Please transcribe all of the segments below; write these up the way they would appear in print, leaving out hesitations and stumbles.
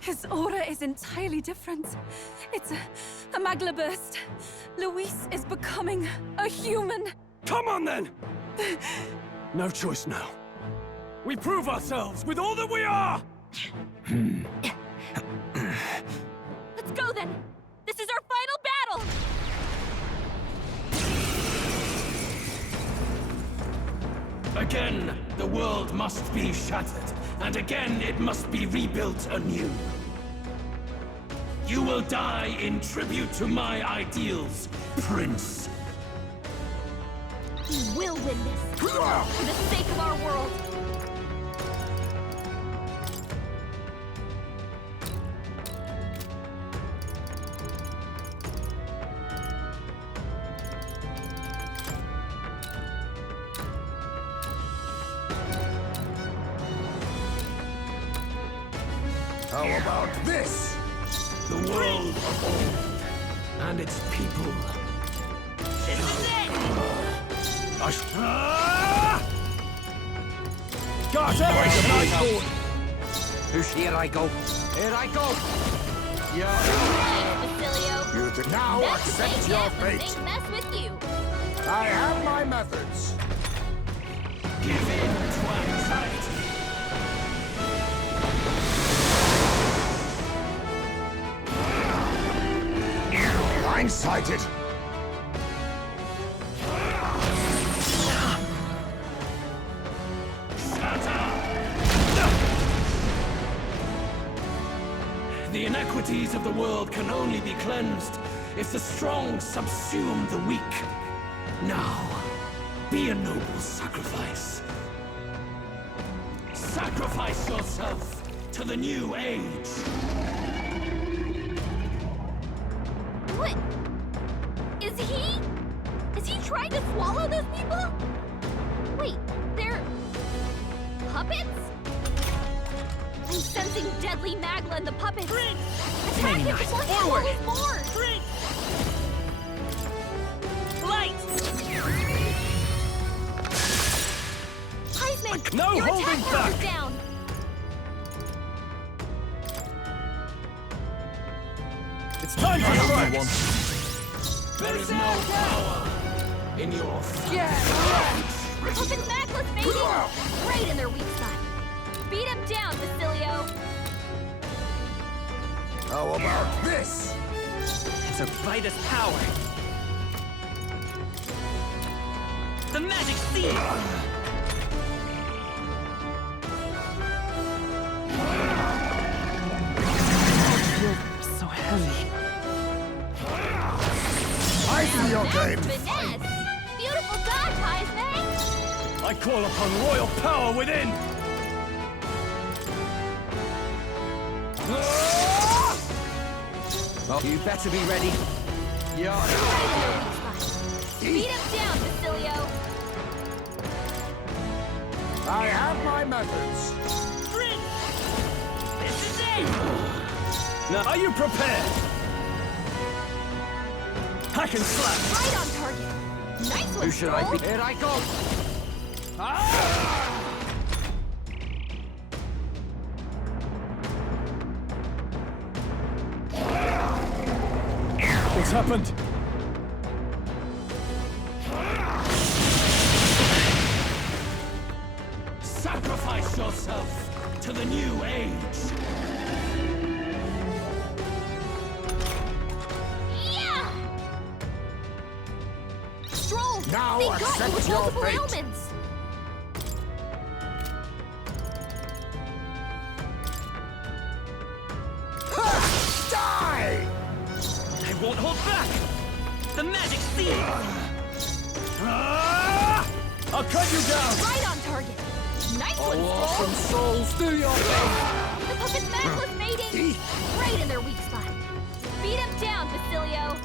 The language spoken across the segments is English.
His aura is entirely different. It's a magla burst. Luis is becoming a human. Come on then! No choice now. We prove ourselves with all that we are! Let's go then! This is our final battle! Again, the world must be shattered, and again it must be rebuilt anew. You will die in tribute to my ideals, Prince. We will win this, for the sake of our world. How about this? The world of old, and its people. This is it! Garcade! Here I go. Here I go. You can now accept your fate. Mess with you. I have my methods. Give in to anxiety. Blindsided. The inequities of the world can only be cleansed if the strong subsume the weak. Now, be a noble sacrifice. Sacrifice yourself to the new age. What? Is he trying to swallow those people? Wait, they're puppets? I'm sensing deadly magla in the puppets. Attack him before he swallows more. Light! Heisman, No your holding attack power is back. down. It's time for strike! There is no power in your fight. Puppet magla's fading. Right in their weak spot. Beat him down, Basilio. How about this? It's a Vitus power. The magic seed! So heavy. I see your game. Finesse. Beautiful dodge, Heisman. I call upon royal power within! Oh, you better be ready. Right in their weak spot. Beat him down, Basilio. I have my methods. This is it. Now, are you prepared? Hack and slash! Right on target. Nice one, Who should I be? Stroll. Here I go. What's happened? Sacrifice yourself to the new age. Yeah! Stroll, Now they got you accept with your multiple fate. ailments. Die! I won't hold back. The magic seed! I'll cut you down! Right on target. Nice one, Stroll. souls, do your thing! The puppet's magla's mating. Right in their weak spot. Beat him down, Basilio.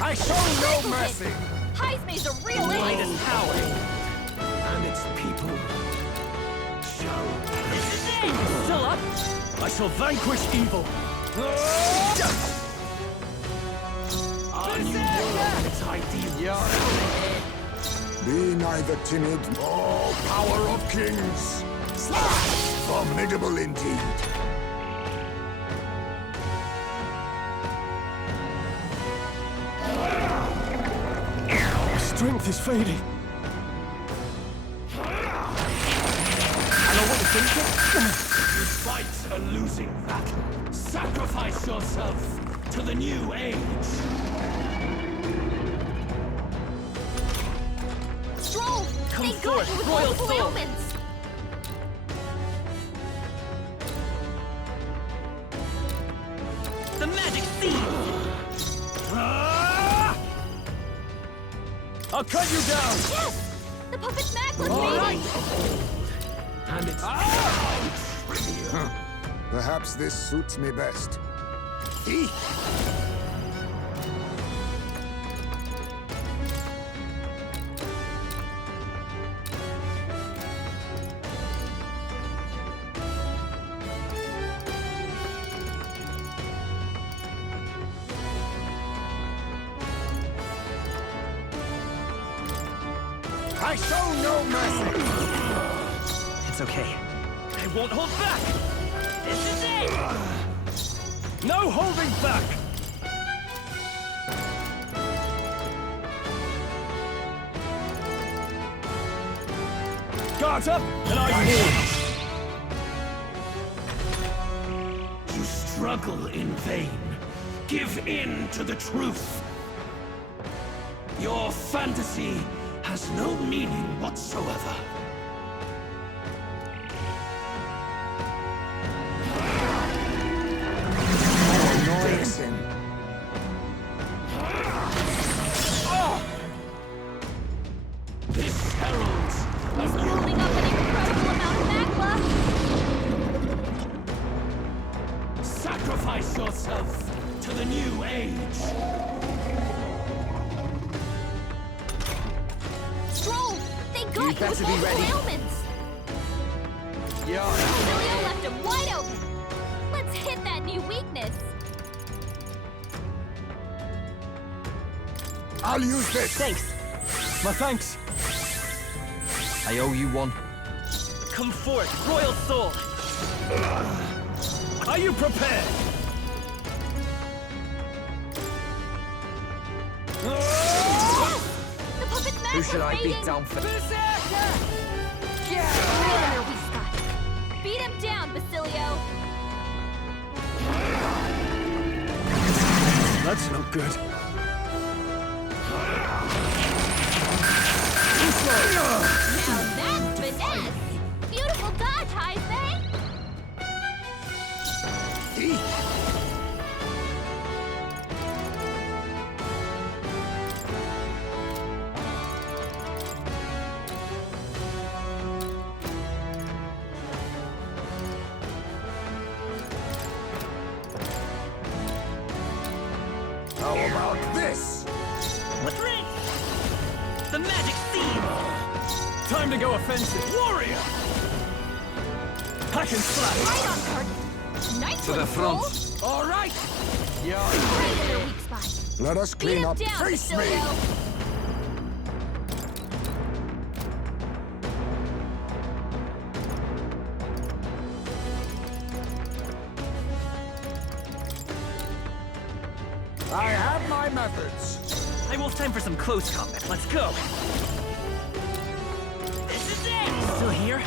I show no mercy. Heisman's a real Vitus ace. power. And its people shall perish. end! Still up? I shall vanquish evil. Our new world, its ideals. Be neither timid nor power of kings. Formidable indeed. Strength is fading. I know what you're thinking. You fight a losing battle. Sacrifice yourself to the new age. Stroll! Come They got forth, you with royal multiple soul. ailments! The magic seed! I'll cut you down! Yes! The puppet Magla's All fading! right, and it's trivial. Perhaps this suits me best. I show no mercy. It's okay. I won't hold back! This is it! No holding back! Guards up, and I You struggle in vain. Give in to the truth. Your fantasy has no meaning whatsoever. Noising. This heralds He's building up an incredible amount of magma! sacrifice yourself to the new age. Stroll! They got you with better be multiple ready. ailments! Cilio left him wide open! Let's hit that new weakness! I'll use this. Thanks. My thanks. I owe you one. Come forth, royal soul! Are you prepared? The puppet Magla's Who should I fading. beat down first? Where we stuck? Beat him down, Basilio! That's no good. Now that's finesse! Beautiful dodge, Heisman! How about this? What? The magic seed! Time to go offensive. Warrior! Hack and slash! Right on target! Nice To the one, front. Stroll. All right. Right in their weak spot. Let us Beat clean him up. down, Face me. Basilio! I have my methods. I wolf time for some close combat. Let's go! This is it! Still here?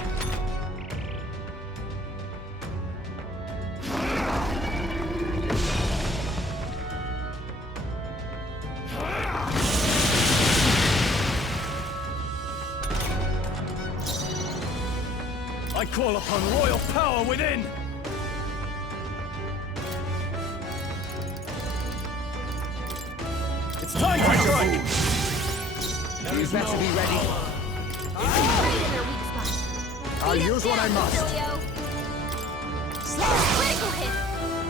I call upon royal power within! It's time to strike! You better be ready. Right in their weak spot. I'll Beat him use what I down, must. Basilio. Critical hit!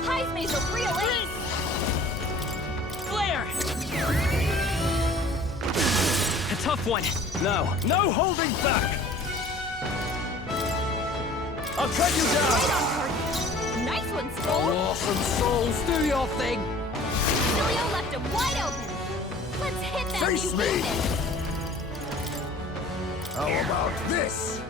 Heisman's a real ace! Flare! A tough one. Now, no holding back! I'll cut you down! Right on target. Nice one, Skull. Awesome souls, do your thing! Basilio left him wide open. Let's hit that Face new me. weakness. How about this?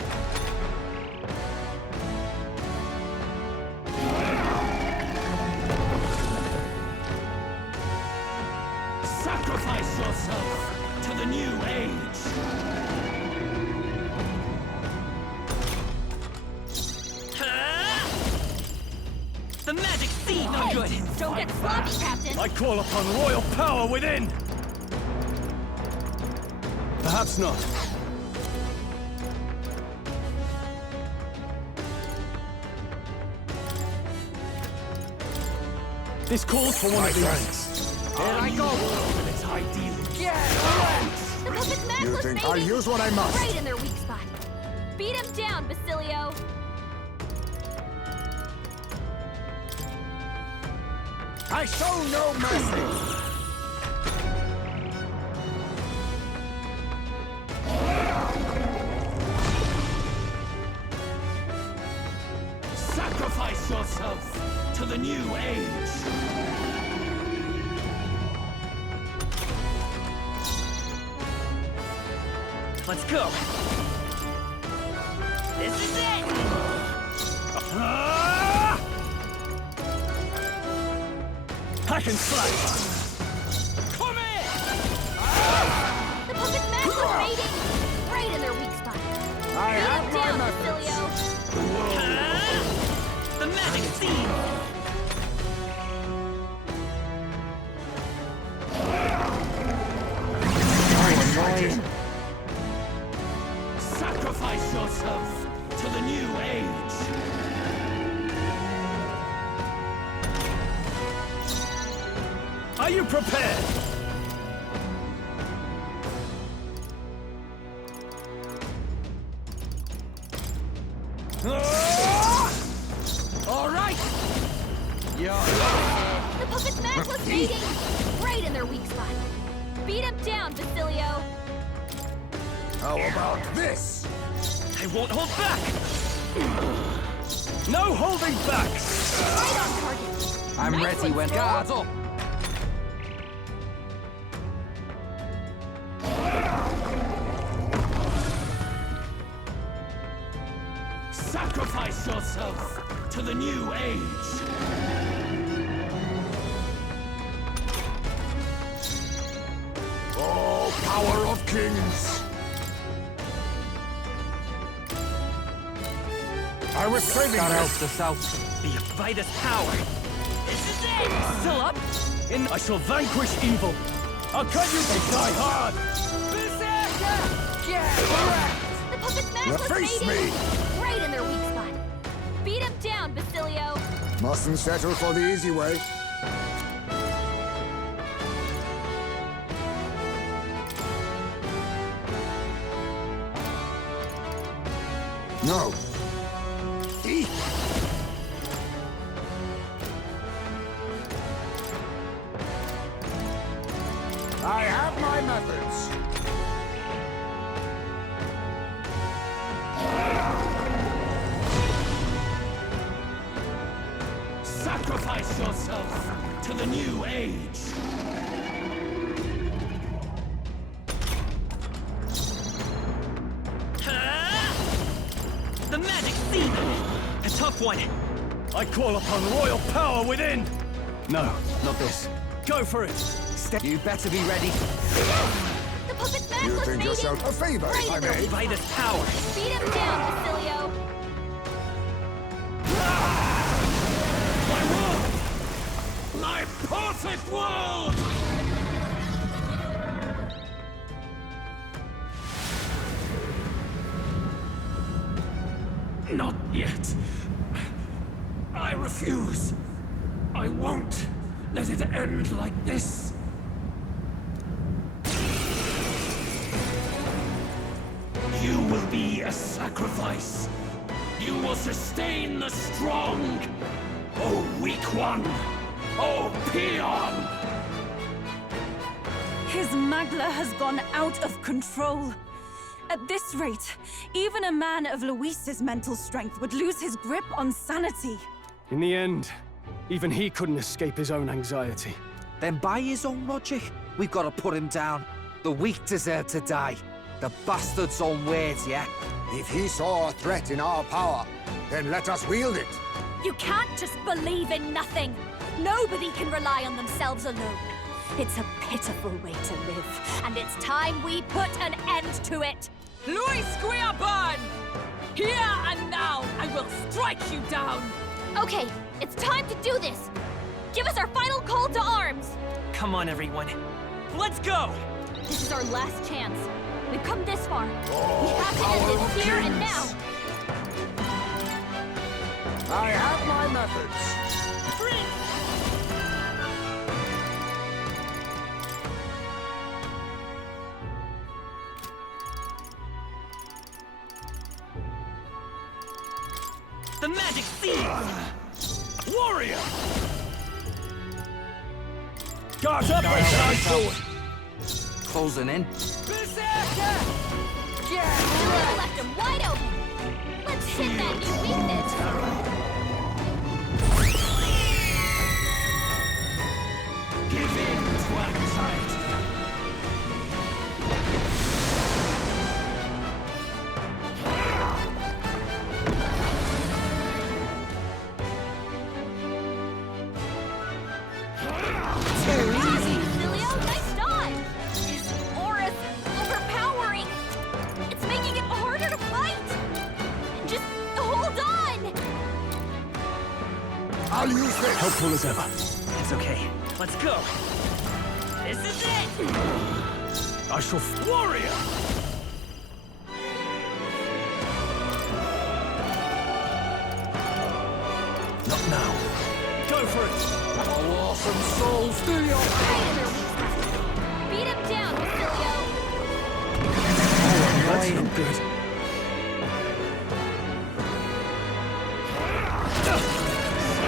Sacrifice yourself to the new age! The magic seed, no Hey, good. don't get sloppy, Captain. I call upon royal power within! Perhaps not. This calls for one My of these. thanks. Here I go! And its ideals. Yeah! The puppet's You matchless think I'll mating. use what I must? Right in their weak spot. Beat him down, Basilio. I show no mercy. Sacrifice yourself to the new age! Let's go. This is it! Ah! Hack and slash! Come here! The puppet's matchless mating. Right in their weak spot. I Beat have him my down, methods. Basilio. The magic seed! Sacrifice yourself to the new age! Are you prepared? All right! The puppet's matchless mating. Right in their weak spot. Beat him down, Basilio. How about this? I won't hold back! No holding back! Right on target. I'm Nice ready one, when Skull. guards up! Sacrifice yourself to the new age! Oh, power of kings! I was saving this. us out. The Vitus power! This is it! Still up? I shall vanquish evil! I'll cut you to die hard! The puppet's matchless Face mating. me. Right in their weak spot. Beat him down, Basilio. Mustn't settle for the easy way. No. Eat. I have my methods. Sacrifice yourself to the new age! The magic seed! A tough one! I call upon royal power within! No, not this. Go for it! You better be ready. The puppet's You matchless think mating. yourself a favor, if I Right in their may? weak Vitus power! Beat him down, Basilio. My world! My perfect world! Not yet. I refuse. I won't let it end like this. You will be a sacrifice. You will sustain the strong. Oh, weak one. Oh, peon. His Magla has gone out of control. At this rate, even a man of Luis's mental strength would lose his grip on sanity. In the end, even he couldn't escape his own anxiety. Then by his own logic, we've got to put him down. The weak deserve to die. The bastard's own words, yeah? If he saw a threat in our power, then let us wield it. You can't just believe in nothing. Nobody can rely on themselves alone. It's a pitiful way to live, and it's time we put an end to it. Luis Guiaban! Here and now, I will strike you down! Okay, it's time to do this. Give us our final call to arms. Come on, everyone. Let's go! This is our last chance. We've come this far. We Oh, have to end this here and now. I have my methods. The magic seed! Warrior! Guards up and side forward! Closing in. You left him wide open. Let's hit that new weakness. Give in to anxiety. Basilio, nice dive. His aura's overpowering. It's making it harder to fight. Just hold on. I'll use this. Helpful as ever. It's okay. Let's go. This is it! I shall... Warrior! Not now. Go for it! Oh, awesome souls, do your Right in their weak spot. Beat him down, Basilio. That's not good.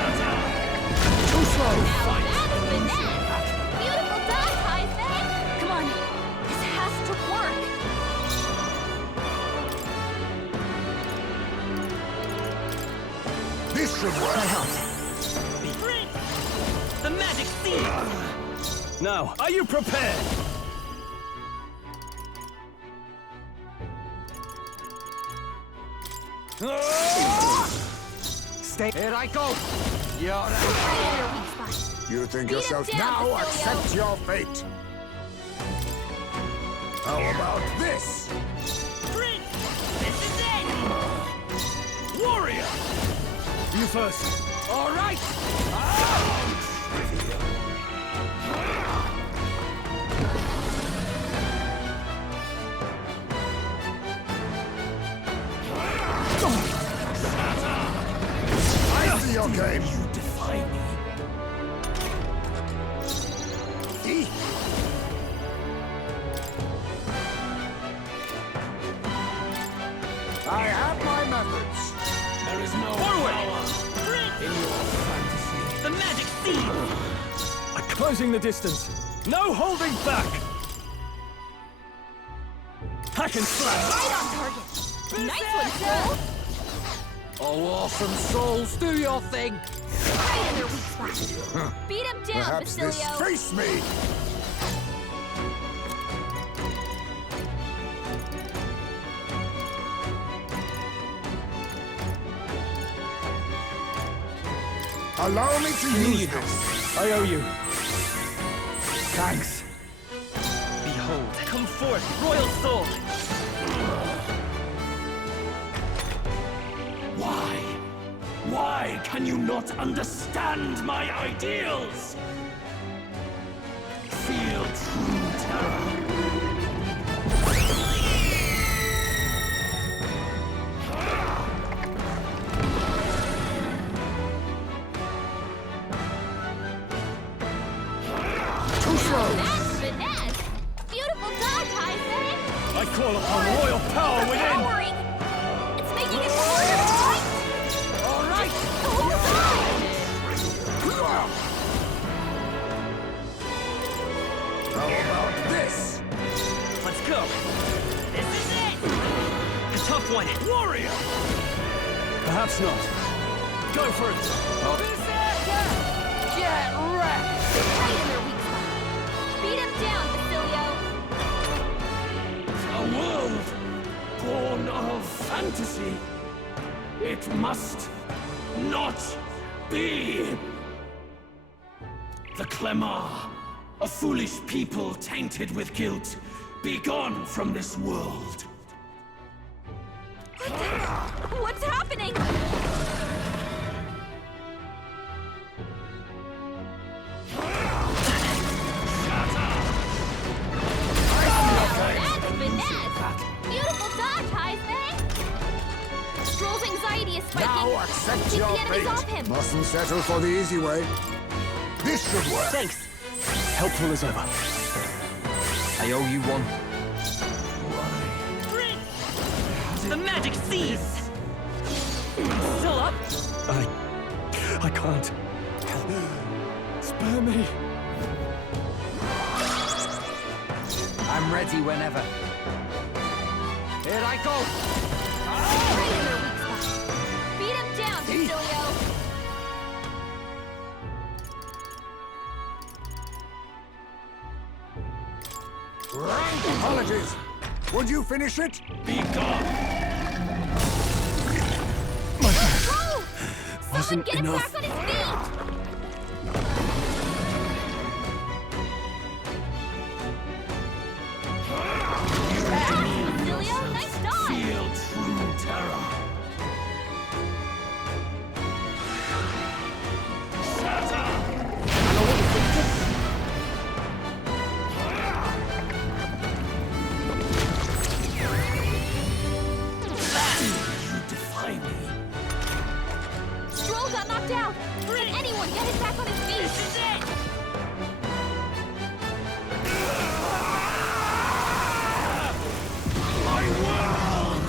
Too slow! Now that is finesse. Beautiful dog, Heisman. Come on, this has to work. This should work. The magic seed! Now, are you prepared? Stay. Here I go. You're Right in their weak spot. You think Beat him yourself down, now, Basilio. accept your fate. How about this? This is it! Warrior! You first. all right. I see your game. You defy me. See? I have my methods. There is no Forward! power in your fantasy. The magic seed! I'm closing the distance. No holding back! Hack and slash! Right on target. Nice one, Phil. Oh, awesome souls, do your thing. Right in their weak spot. Beat him down, Perhaps this Basilio. face me. Allow me to use this. I owe you. Thanks. Behold, come forth, royal soul! Why? Why can you not understand my ideals? Feel true terror. Too slow. That's finesse. Beautiful dog, Heisman. I call upon royal power within! Powering. It's making it harder to fight. All right. Hold on. How about this? Let's go! This is it! guess not. Go for it! Get wrecked! Right in their weak spot. Beat him down, Basilio! A world born of fantasy. It must not be. The Clemar, a foolish people tainted with guilt, be gone from this world. What's happening? That's finesse! Beautiful dodge, Heisman! Stroll's anxiety is spiking. Now accept Keep your the enemies fate. off him. Mustn't settle for the easy way. This should work. Thanks. Helpful as ever. I owe you one. The magic cease! Still up? I can't. Spare me. I'm ready whenever. Here I go! Right in their weak spot. Beat him down, Basilio! Apologies. Would you finish it? Be gone. Go! Someone Wasn't get him enough. back on his feet! Basilio, nice dodge! Feel true terror. Shatter! You defy me. Stroll got knocked out! Can anyone get him back on his feet? This is it! My world!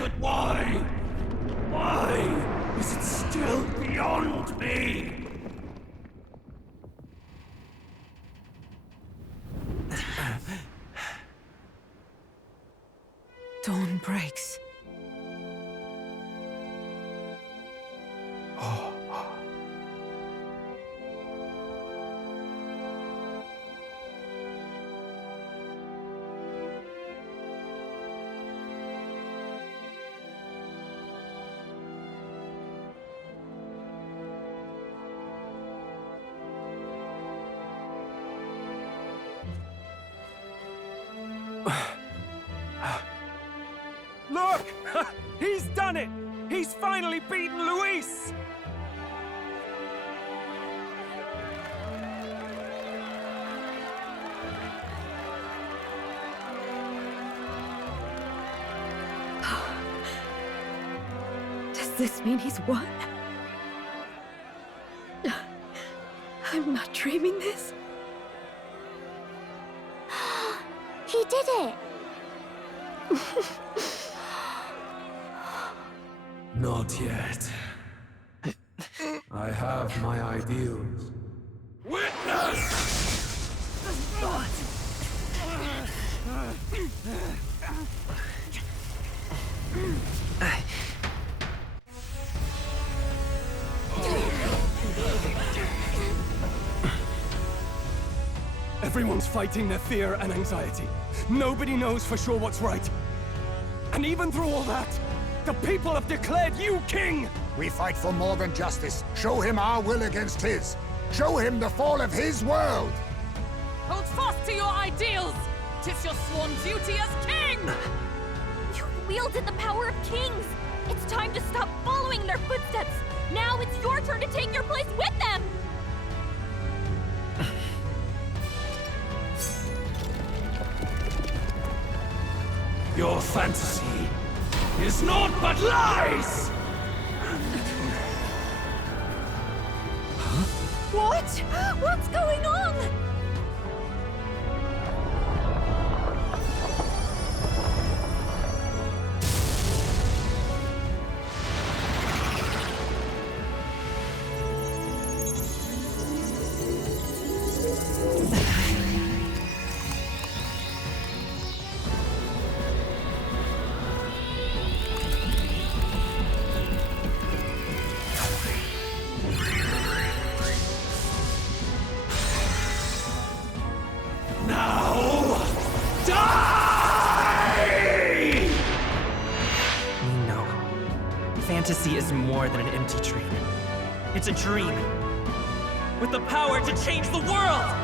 But why? Why is it still beyond me? Dawn breaks. Look! He's done it! He's finally beaten Luis! Does this mean he's won? I'm not dreaming this. He did it! Not yet. I have my ideals. Witness! Everyone's fighting their fear and anxiety. Nobody knows for sure what's right. And even through all that, the people have declared you king! We fight for more than justice. Show him our will against his. Show him the fall of his world. Hold fast to your ideals! 'Tis your sworn duty as king! You've wielded the power of kings! It's time to stop following their footsteps! Now it's your turn to take your place with them! Your fantasy is naught but lies! What? What's going on? fantasy is more than an empty dream. It's a dream with the power to change the world!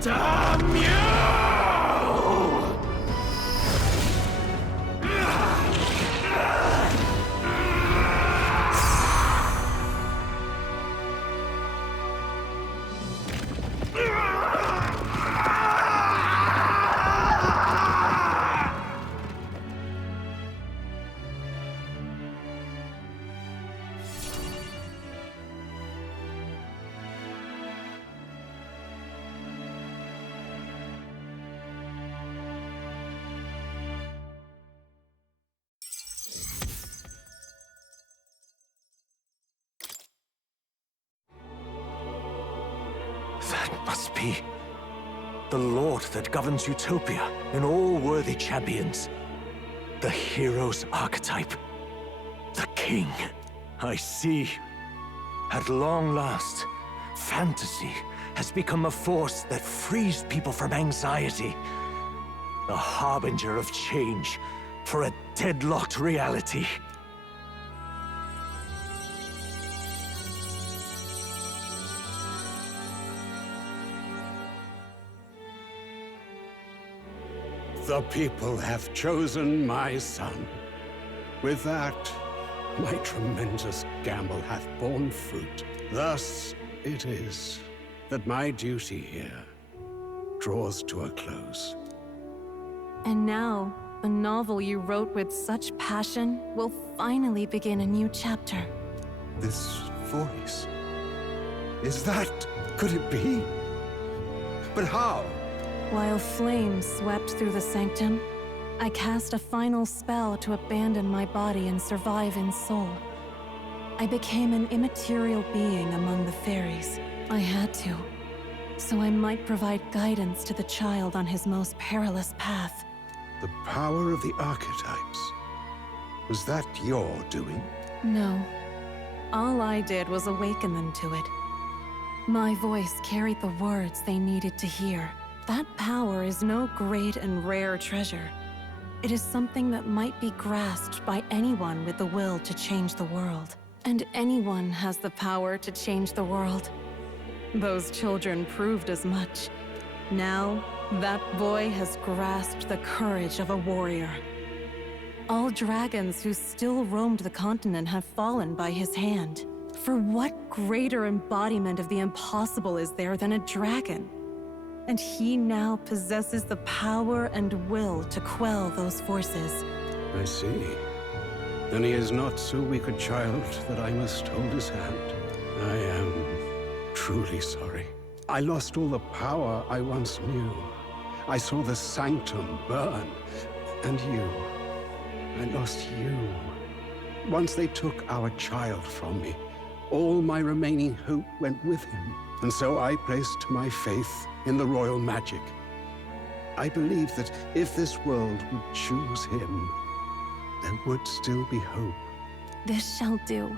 Damn you! That must be the Lord that governs Utopia and all worthy champions. The hero's archetype. The king. I see. At long last, fantasy has become a force that frees people from anxiety. A harbinger of change for a deadlocked reality. The people have chosen my son. With that, my tremendous gamble hath borne fruit. Thus it is that my duty here draws to a close. And now, the novel you wrote with such passion will finally begin a new chapter. This voice... could it be? But how? While flames swept through the sanctum, I cast a final spell to abandon my body and survive in soul. I became an immaterial being among the fairies. I had to, so I might provide guidance to the child on his most perilous path. The power of the archetypes. Was that your doing? No. All I did was awaken them to it. My voice carried the words they needed to hear. That power is no great and rare treasure. It is something that might be grasped by anyone with the will to change the world. And anyone has the power to change the world. Those children proved as much. Now, that boy has grasped the courage of a warrior. All dragons who still roamed the continent have fallen by his hand. For what greater embodiment of the impossible is there than a dragon? And he now possesses the power and will to quell those forces. I see. Then he is not so weak a child that I must hold his hand. I am truly sorry. I lost all the power I once knew. I saw the sanctum burn. And you. I lost you. Once they took our child from me, all my remaining hope went with him. And so I placed my faith in the royal magic. I believed that if this world would choose him, there would still be hope. This shall do.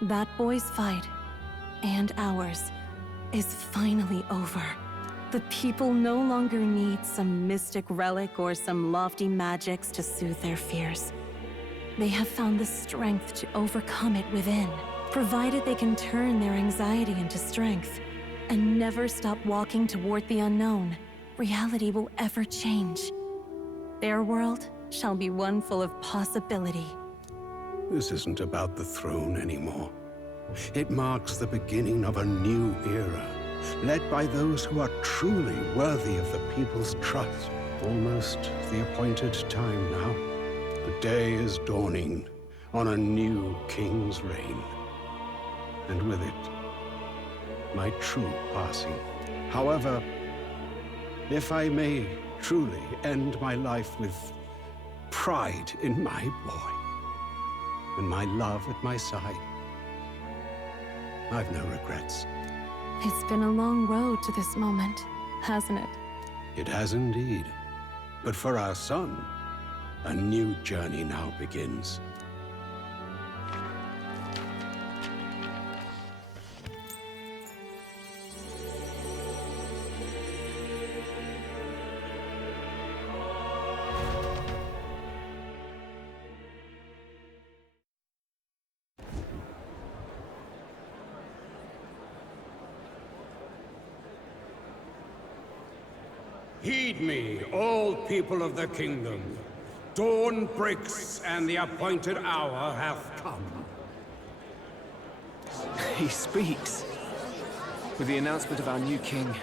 That boy's fight, and ours, is finally over. The people no longer need some mystic relic or some lofty magics to soothe their fears. They have found the strength to overcome it within, provided they can turn their anxiety into strength and never stop walking toward the unknown. Reality will ever change. Their world shall be one full of possibility. This isn't about the throne anymore. It marks the beginning of a new era, led by those who are truly worthy of the people's trust. Almost the appointed time now. The day is dawning on a new king's reign. And with it, my true passing. However, if I may truly end my life with pride in my boy, and my love at my side, I've no regrets. It's been a long road to this moment, hasn't it? It has indeed. But for our son, a new journey now begins. Heed me, all people of the kingdom. Dawn breaks, and the appointed hour hath come. He speaks. With the announcement of our new king,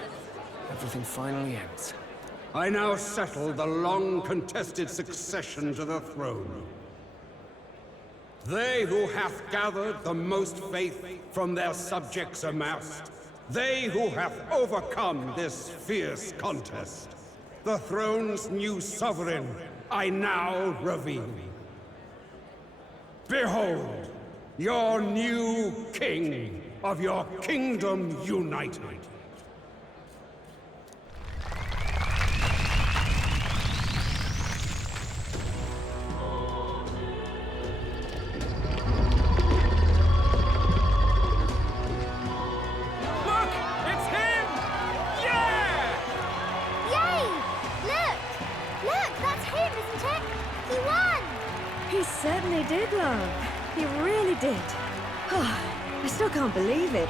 everything finally ends. I now settle the long-contested succession to the throne. They who hath gathered the most faith from their subjects amassed, they who have overcome this fierce contest, the throne's new sovereign, I now reveal. Behold, your new king of your kingdom united. Certainly did, love. He really did. Oh, I still can't believe it.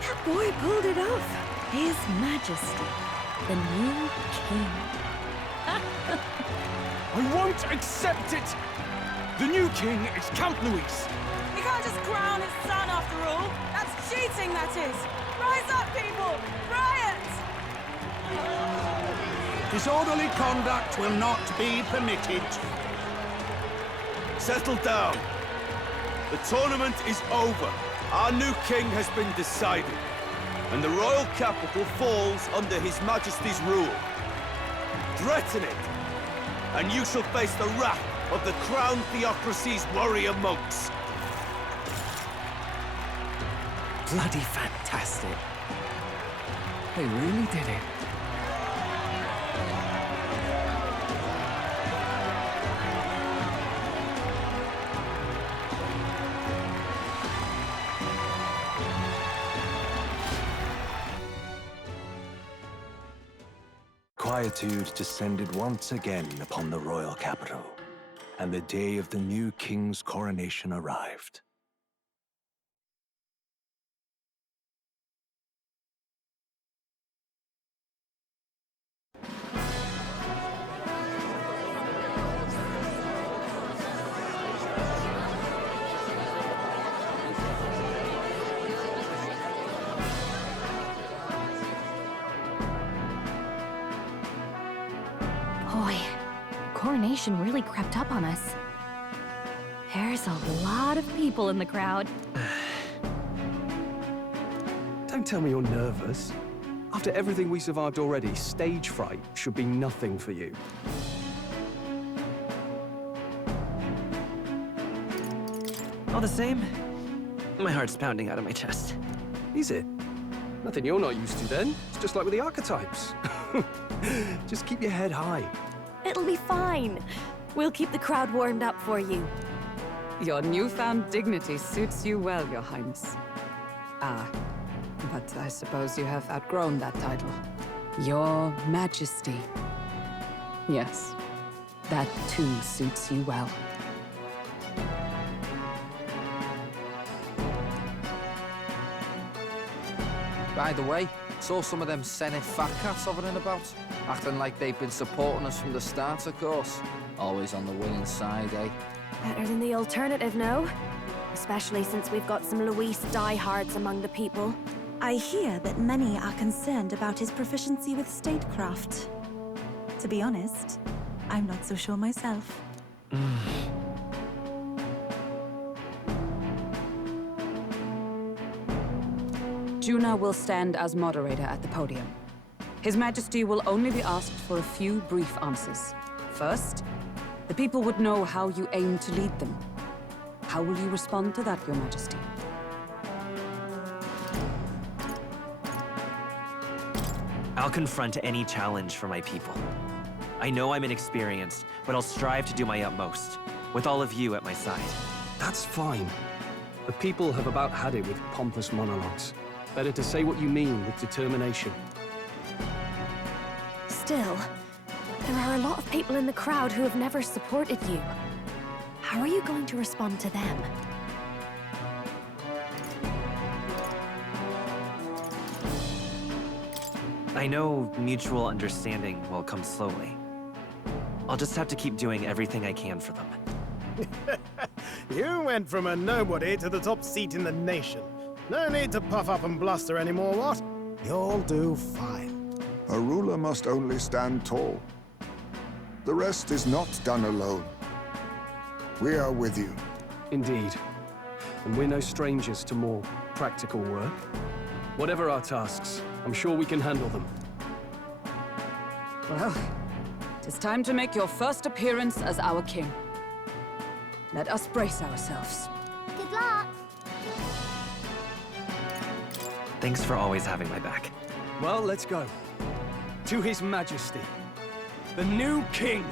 That boy pulled it off. His Majesty, the new king. I won't accept it! The new king is Count Luis. He can't just crown his son after all. That's cheating, that is. Rise up, people! Riot! Disorderly conduct will not be permitted. Settle down. The tournament is over. Our new king has been decided, and the royal capital falls under His Majesty's rule. Threaten it, and you shall face the wrath of the crown theocracy's warrior monks. Bloody fantastic. They really did it. Quietude descended once again upon the royal capital, and the day of the new king's coronation arrived. Boy, coronation really crept up on us. There's a lot of people in the crowd. Don't tell me you're nervous. After everything we survived already, stage fright should be nothing for you. All the same, my heart's pounding out of my chest. Is it? Nothing you're not used to then. It's just like with the archetypes. Just keep your head high. It'll be fine. We'll keep the crowd warmed up for you. Your newfound dignity suits you well, Your Highness. Ah, but I suppose you have outgrown that title. Your Majesty. Yes, that too suits you well. By the way, saw some of them Senate fat cats hovering about, acting like they've been supporting us from the start, of course. Always on the winning side, eh? Better than the alternative, no? Especially since we've got some Luis diehards among the people. I hear that many are concerned about his proficiency with statecraft. To be honest, I'm not so sure myself. Juna will stand as moderator at the podium. His Majesty will only be asked for a few brief answers. First, the people would know how you aim to lead them. How will you respond to that, Your Majesty? I'll confront any challenge for my people. I know I'm inexperienced, but I'll strive to do my utmost, with all of you at my side. That's fine. The people have about had it with pompous monologues. Better to say what you mean with determination. Still, there are a lot of people in the crowd who have never supported you. How are you going to respond to them? I know mutual understanding will come slowly. I'll just have to keep doing everything I can for them. You went from a nobody to the top seat in the nation. No need to puff up and bluster anymore, what? You'll do fine. A ruler must only stand tall. The rest is not done alone. We are with you. Indeed. And we're no strangers to more practical work. Whatever our tasks, I'm sure we can handle them. Well, it is time to make your first appearance as our king. Let us brace ourselves. Good luck! Thanks for always having my back. Well, let's go. To His Majesty, the new king!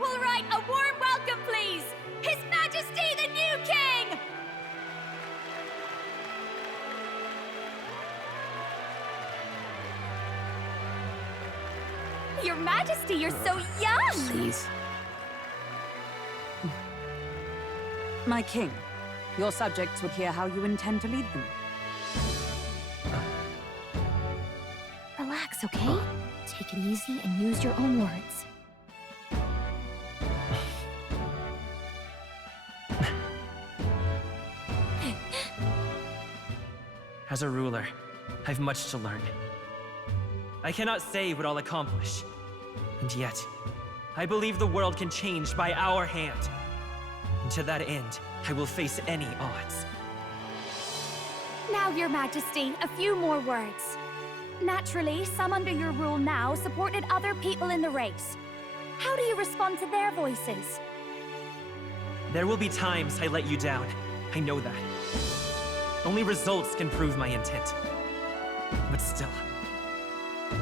All right, a warm welcome, please! His Majesty, the new king! Your Majesty, you're so young! Please. My king, your subjects would hear how you intend to lead them. Relax, okay? Take it easy and use your own words. As a ruler, I've much to learn. I cannot say what I'll accomplish. And yet, I believe the world can change by our hand. And to that end, I will face any odds. Now, Your Majesty, a few more words. Naturally, some under your rule now supported other people in the race. How do you respond to their voices? There will be times I let you down. I know that. Only results can prove my intent. But still,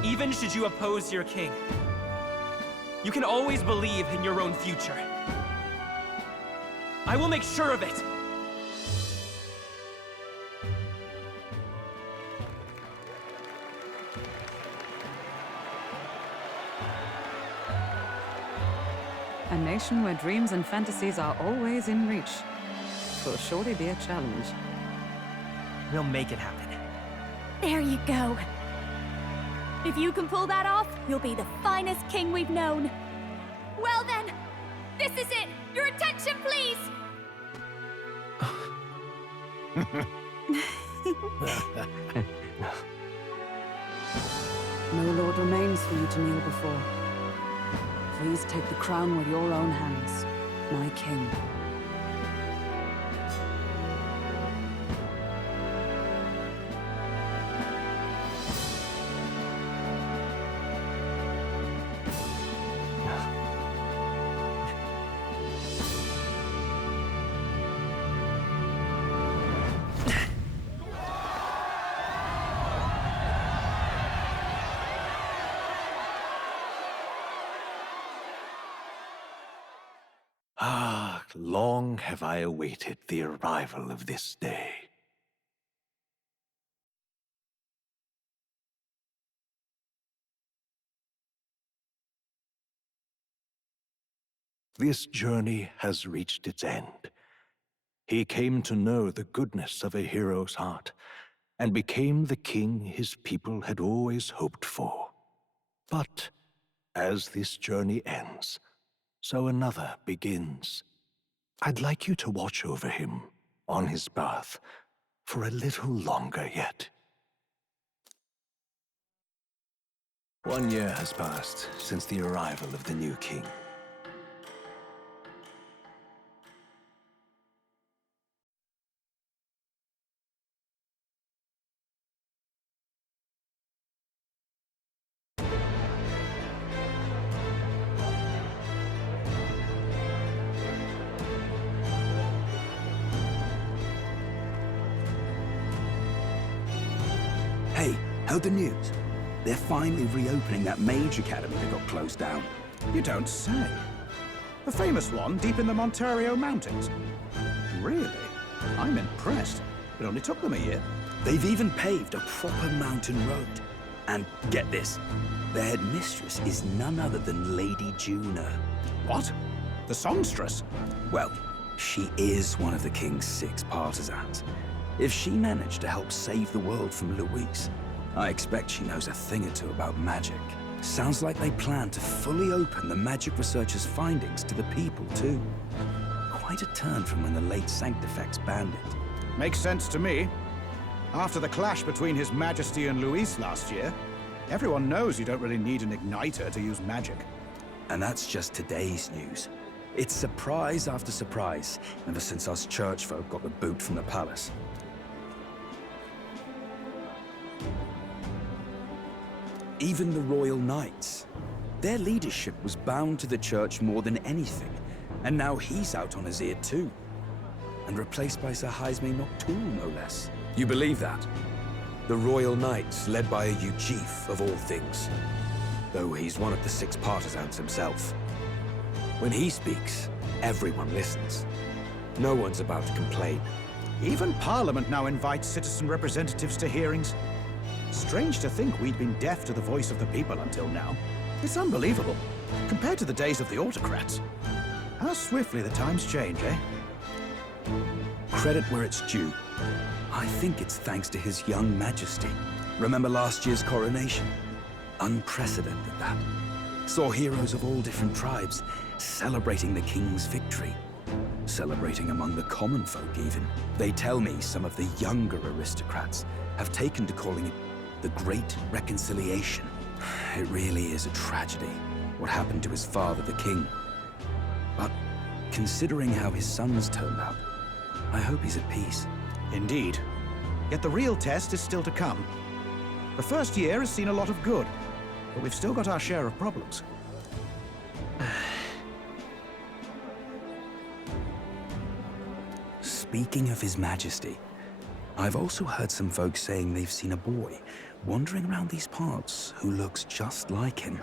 even should you oppose your king, you can always believe in your own future. I will make sure of it! A nation where dreams and fantasies are always in reach. Will surely be a challenge. We'll make it happen. There you go. If you can pull that off, you'll be the finest king we've known. Well then, this is it. Your attention, please. No lord remains for you to kneel before. Please take the crown with your own hands, my king. Ah, long have I awaited the arrival of this day. This journey has reached its end. He came to know the goodness of a hero's heart, and became the king his people had always hoped for. But as this journey ends, so another begins. I'd like you to watch over him on his path for a little longer yet. 1 year has passed since the arrival of the new king. Heard the news? They're finally reopening that mage academy that got closed down. You don't say. The famous one deep in the Montario Mountains. Really? I'm impressed. It only took them a year. They've even paved a proper mountain road. And get this, their headmistress is none other than Lady Juna. What? The songstress? Well, she is one of the king's 6 partisans. If she managed to help save the world from Luis, I expect she knows a thing or two about magic. Sounds like they plan to fully open the magic researchers' findings to the people, too. Quite a turn from when the late Sanctifex banned it. Makes sense to me. After the clash between His Majesty and Luis last year, everyone knows you don't really need an igniter to use magic. And that's just today's news. It's surprise after surprise, ever since us church folk got the boot from the palace. Even the Royal Knights. Their leadership was bound to the church more than anything, and now he's out on his ear too. And replaced by Sir Jaime Noctul, no less. You believe that? The Royal Knights, led by a Uchief of all things. Though he's one of the 6 partisans himself. When he speaks, everyone listens. No one's about to complain. Even Parliament now invites citizen representatives to hearings. Strange to think we'd been deaf to the voice of the people until now. It's unbelievable, compared to the days of the autocrats. How swiftly the times change, eh? Credit where it's due. I think it's thanks to His young Majesty. Remember last year's coronation? Unprecedented, that. Saw heroes of all different tribes celebrating the king's victory. Celebrating among the common folk, even. They tell me some of the younger aristocrats have taken to calling it the Great Reconciliation. It really is a tragedy, what happened to his father, the king. But considering how his sons turned out, I hope he's at peace. Indeed. Yet the real test is still to come. The first year has seen a lot of good, but we've still got our share of problems. Speaking of His Majesty, I've also heard some folks saying they've seen a boy wandering around these parts who looks just like him.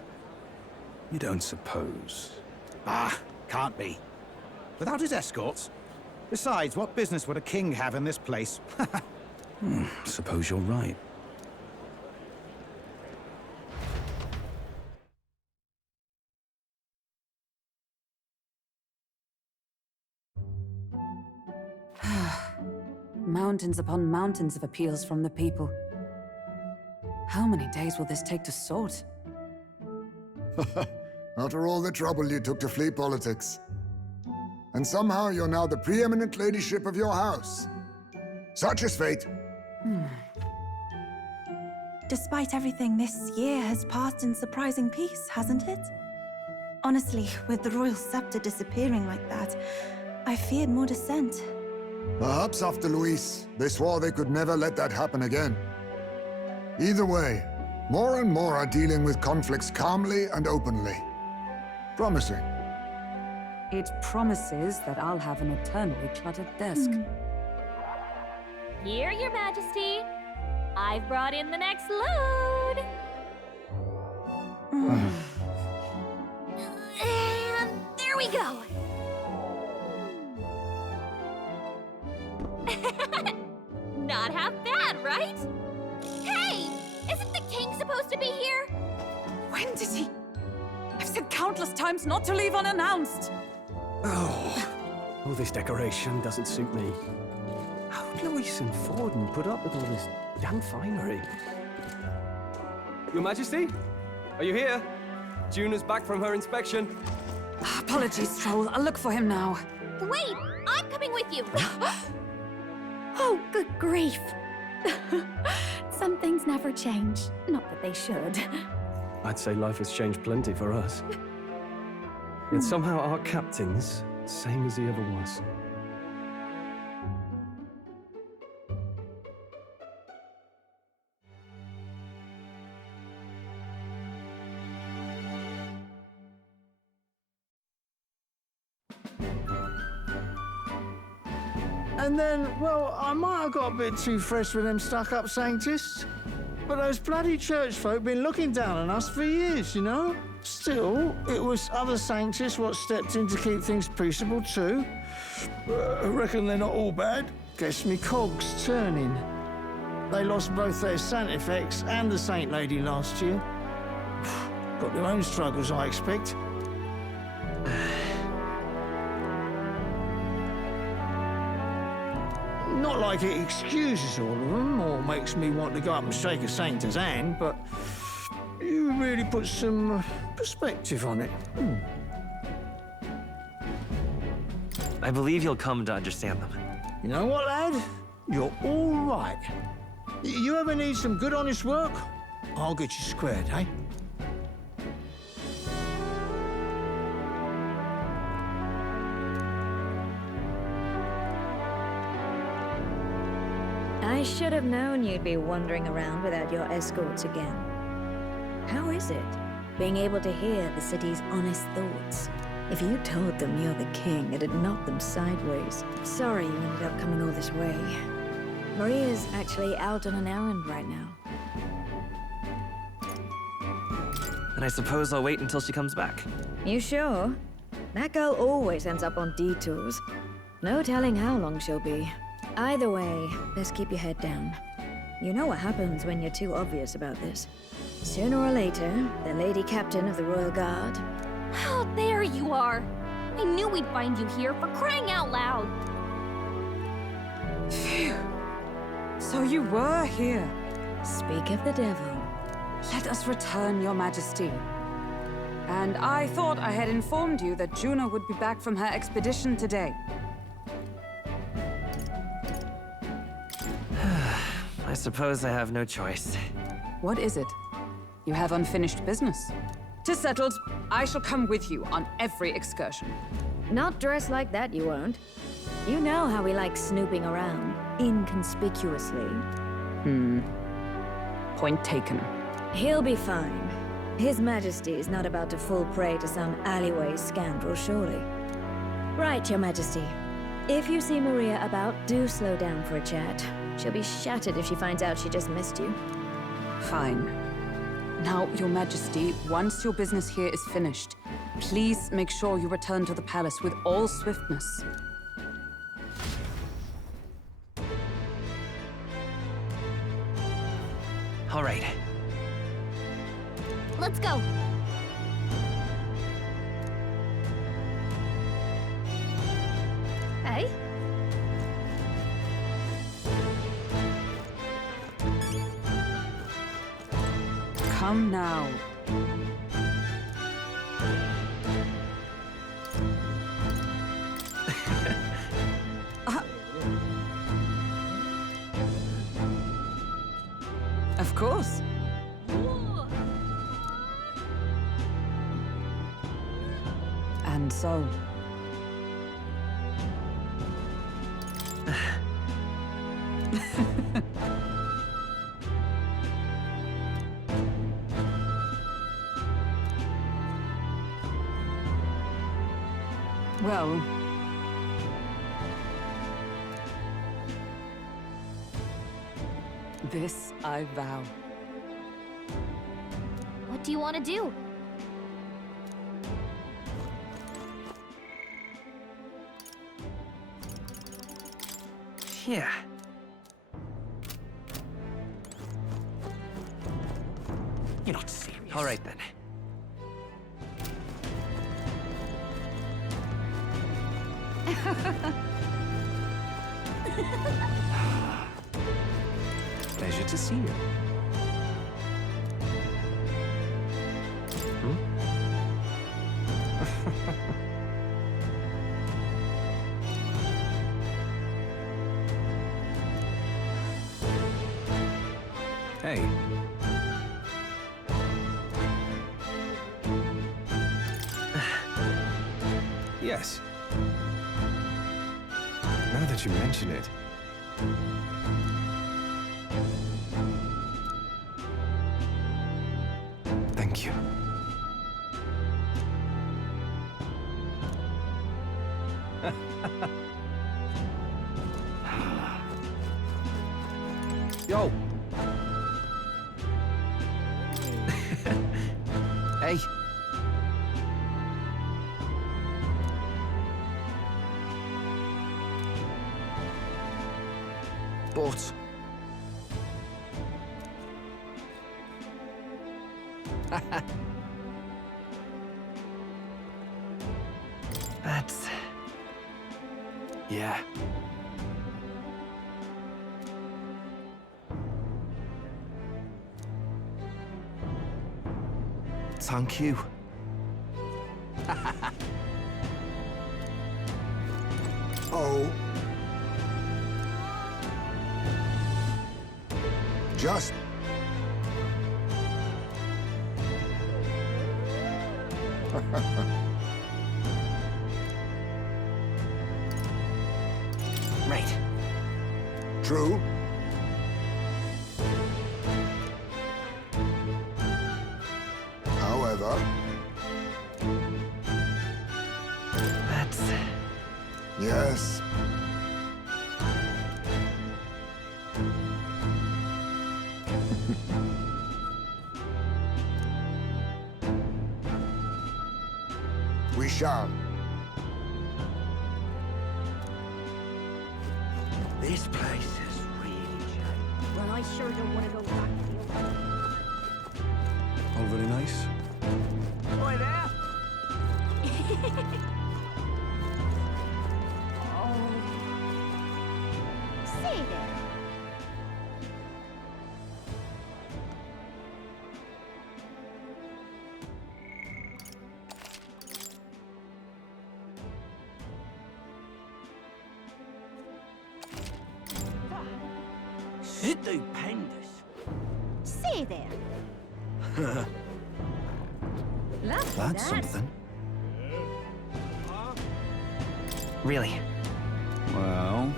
You don't suppose? Ah, can't be. Without his escorts? Besides, what business would a king have in this place? Suppose you're right. Mountains upon mountains of appeals from the people. How many days will this take to sort? After all the trouble you took to flee politics. And somehow you're now the preeminent ladyship of your house. Such is fate. Despite everything, this year has passed in surprising peace, hasn't it? Honestly, with the royal scepter disappearing like that, I feared more dissent. Perhaps after Luis, they swore they could never let that happen again. Either way, more and more are dealing with conflicts calmly and openly. Promising. It promises that I'll have an eternally cluttered desk. Here, Your Majesty. I've brought in the next load. And there we go. Not half bad, right? Hey! Isn't the king supposed to be here? When did he? I've said countless times not to leave unannounced. Oh, this decoration doesn't suit me. How'd Luis and Forden put up with all this damn finery? Your Majesty? Are you here? Juna's back from her inspection. Apologies, Troll. I'll look for him now. Wait! I'm coming with you! Oh, good grief. Some things never change. Not that they should. I'd say life has changed plenty for us. Yet somehow our captain's same as he ever was. And then, well, I might have got a bit too fresh with them stuck-up scientists. But those bloody church folk been looking down on us for years, you know? Still, it was other sanctus what stepped in to keep things peaceable too. I reckon they're not all bad. Guess me cogs turning. They lost both their Santifex and the Saint Lady last year. Got their own struggles, I expect. Not like it excuses all of them or makes me want to go up and shake a saint's hand, but you really put some perspective on it. I believe you'll come to understand them. You know what, lad? You're all right. You ever need some good, honest work? I'll get you squared, eh? I should have known you'd be wandering around without your escorts again. How is it, being able to hear the city's honest thoughts? If you told them you're the king, it'd knock them sideways. Sorry you ended up coming all this way. Maria's actually out on an errand right now. And I suppose I'll wait until she comes back. You sure? That girl always ends up on detours. No telling how long she'll be. Either way, best keep your head down. You know what happens when you're too obvious about this. Sooner or later, the Lady Captain of the Royal Guard... Oh, there you are! I knew we'd find you here, for crying out loud! Phew. So you were here. Speak of the devil. Let us return, Your Majesty. And I thought I had informed you that Juno would be back from her expedition today. I suppose I have no choice. What is it? You have unfinished business. 'Tis settled. I shall come with you on every excursion. Not dressed like that, you won't. You know how we like snooping around, inconspicuously. Point taken. He'll be fine. His Majesty is not about to fall prey to some alleyway scandal, surely. Right, Your Majesty. If you see Maria about, do slow down for a chat. She'll be shattered if she finds out she just missed you. Fine. Now, Your Majesty, once your business here is finished, please make sure you return to the palace with all swiftness. All right. Let's go! Hey? Come now. Of course. And so... Well... This I vow. What do you want to do? Yeah. You're not serious. All right, then. Pleasure to see you. Hey. Yes. Now that you mention it. Thank you. Yo! okay? But... That's... yeah. Thank you. Oh. Just... Right. True. However... That's... Yes. We shall. This place has really changed. Well, I sure don't want to go back to the old... All very nice. Boy there! Oh. Say there. Stupendous. Say there. Lovely, That's that. something. Really? Well...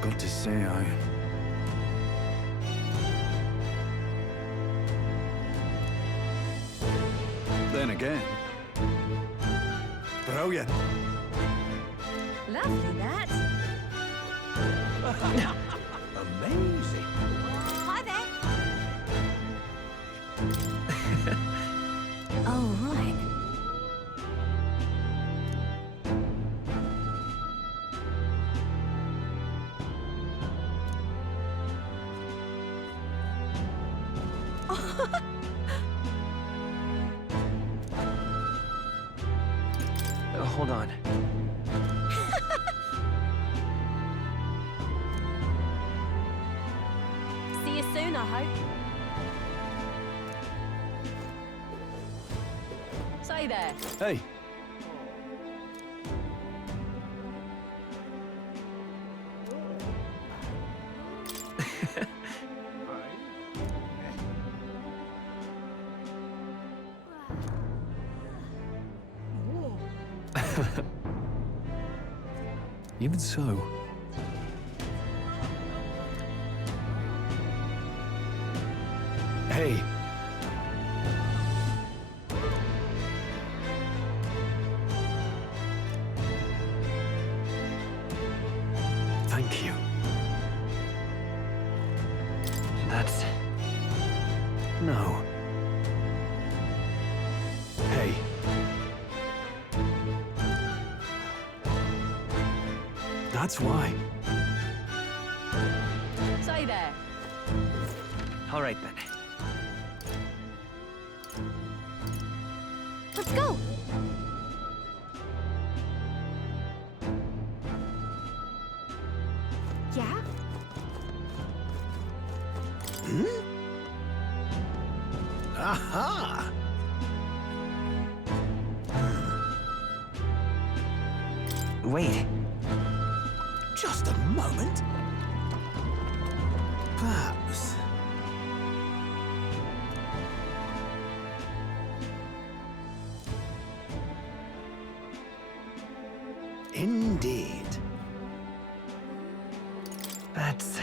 Got to say, Then again... Brilliant. Lovely, that. Amazing. Hi there. Oh, right. Hold on. See you soon, I hope. Say there. Hey. Even so... Hey. Thank you. That's... No. Hey. That's why. Say there. All right, then. Let's go. Yeah? Aha! Wait. Just a moment. Perhaps. Indeed. That's...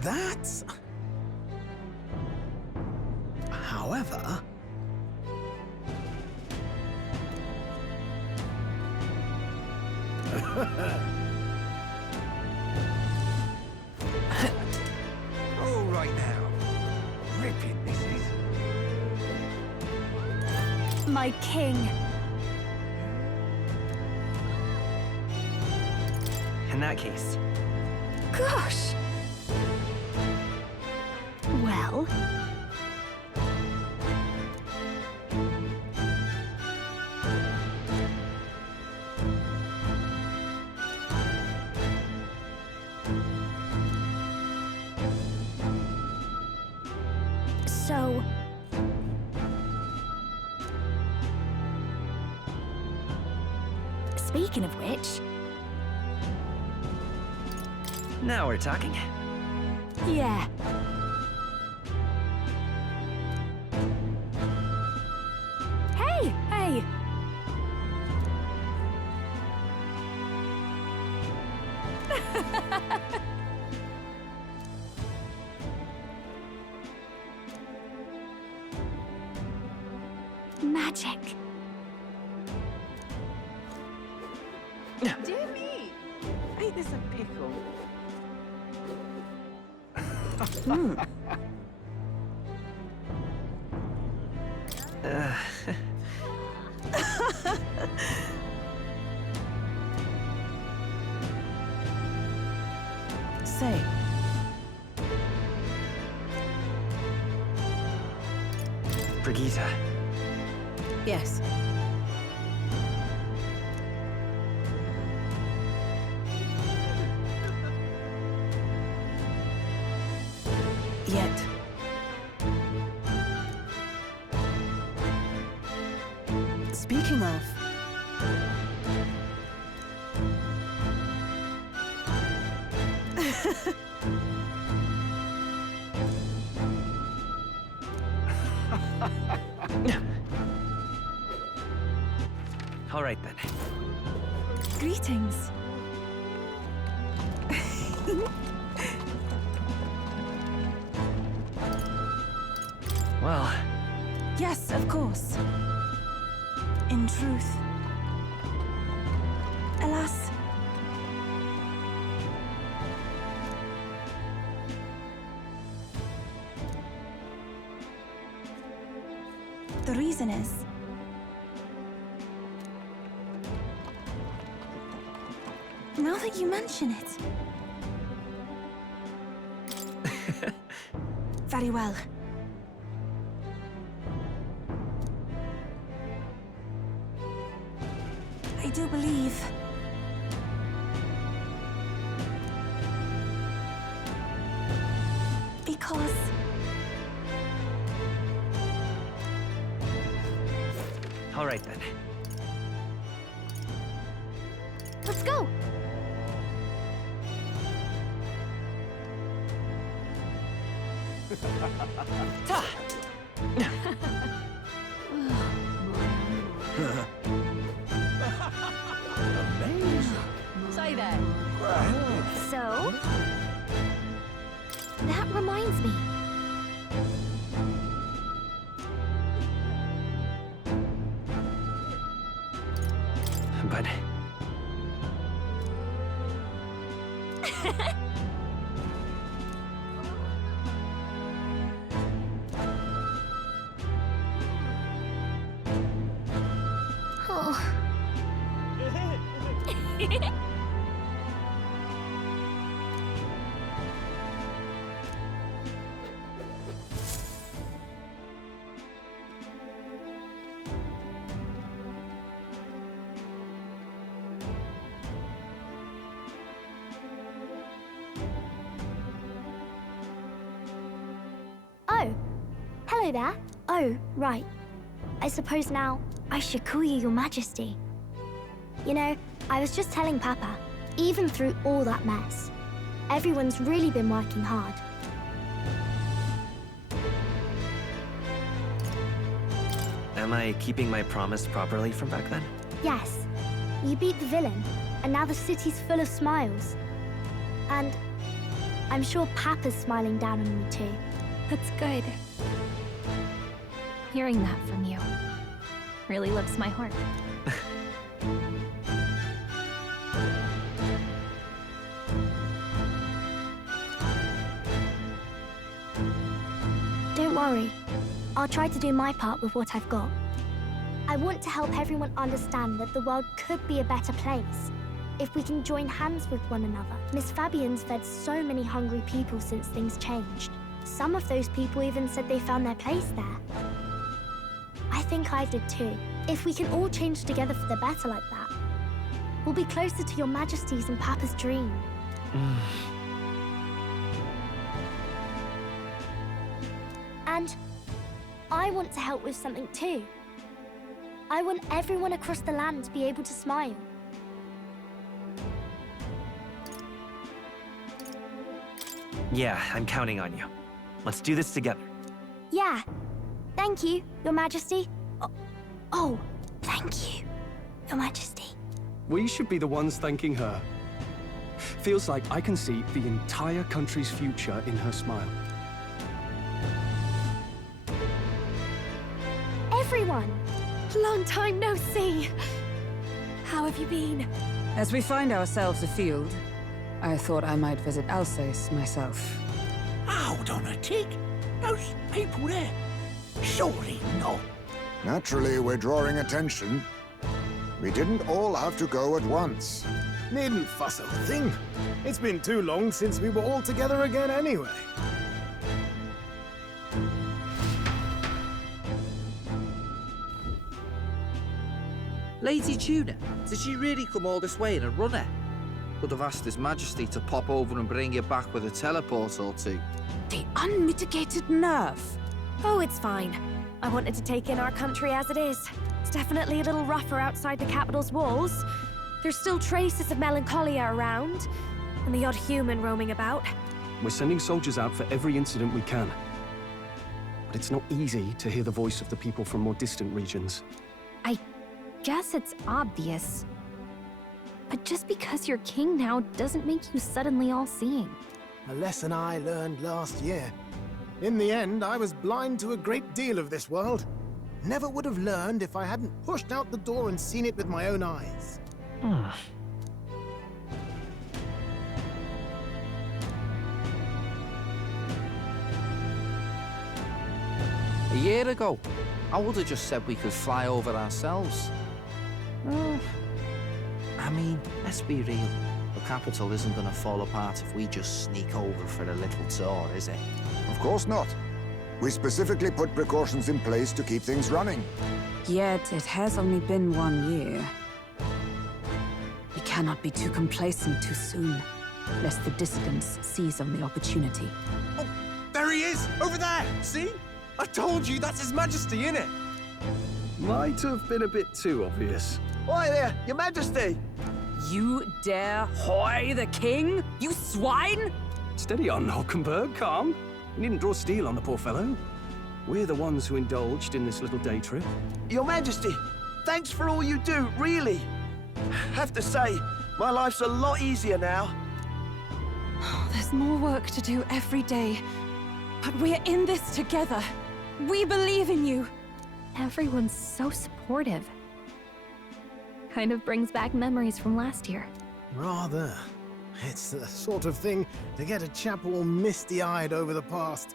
That's... However... All right now. Ripping this is. My king. In that case, Gosh. Well. So. Speaking of which. now we're talking. Yeah. Hey, hey! Magic. Dear me! Ain't this a pickle? Say. Brigitte. Yes. Yet. Speaking of. All right then. Greetings. Well, Yes, of course. In truth. Alas. The reason is... now that you mention it... Very well. I do believe... because... all right then. Let's go! Say there. So? That reminds me. But Oh. Oh, hello there. Oh, right. I suppose now I should call you Your Majesty. You know, I was just telling Papa, even through all that mess, everyone's really been working hard. am I keeping my promise properly from back then? Yes, you beat the villain, and now the city's full of smiles. And I'm sure Papa's smiling down on you too. That's good. Hearing that from you really lifts my heart. Don't worry. I'll try to do my part with what I've got. I want to help everyone understand that the world could be a better place if we can join hands with one another. Miss Fabian's fed so many hungry people since things changed. Some of those people even said they found their place there. I think I did too. If we can all change together for the better like that, we'll be closer to your Majesty's and Papa's dream. And I want to help with something too. I want everyone across the land to be able to smile. Yeah, I'm counting on you. Let's do this together. Yeah. Thank you, Your Majesty. Oh, thank you, Your Majesty. We should be the ones thanking her. Feels like I can see the entire country's future in her smile. Everyone! Long time no see. How have you been? As we find ourselves afield, I thought I might visit Alsace myself. Hold on a tick. Those people there. Surely not. Naturally, we're drawing attention. We didn't all have to go at once. Needn't fuss a thing. It's been too long since we were all together again anyway. Lady Tuna, did she really come all this way in a runner? Would have asked His Majesty to pop over and bring you back with a teleport or two. The unmitigated nerve. Oh, it's fine. I wanted to take in our country as it is. It's definitely a little rougher outside the capital's walls. There's still traces of melancholia around, and the odd human roaming about. We're sending soldiers out for every incident we can. But it's not easy to hear the voice of the people from more distant regions. I guess it's obvious. But just because you're king now doesn't make you suddenly all-seeing. A lesson I learned last year. In the end, I was blind to a great deal of this world. Never would have learned if I hadn't pushed out the door and seen it with my own eyes. A year ago, I would have just said we could fly over ourselves. I mean, let's be real. The capital isn't going to fall apart if we just sneak over for a little tour, is it? Of course not. We specifically put precautions in place to keep things running. Yet it has only been 1 year. We cannot be too complacent too soon, lest the dissidents seize on the opportunity. Oh, there he is! Over there! See? I told you, that's His Majesty, innit? Might have been a bit too obvious. Oi there, Your Majesty! You dare hoy the king? You swine! Steady on, Hulkenberg, calm. You needn't draw steel on the poor fellow. We're the ones who indulged in this little day trip. Your Majesty, thanks for all you do, really. Have to say, my life's a lot easier now. There's more work to do every day. But we're in this together. We believe in you. Everyone's so supportive. Kind of brings back memories from last year. Rather. It's the sort of thing to get a chap all misty-eyed over the past.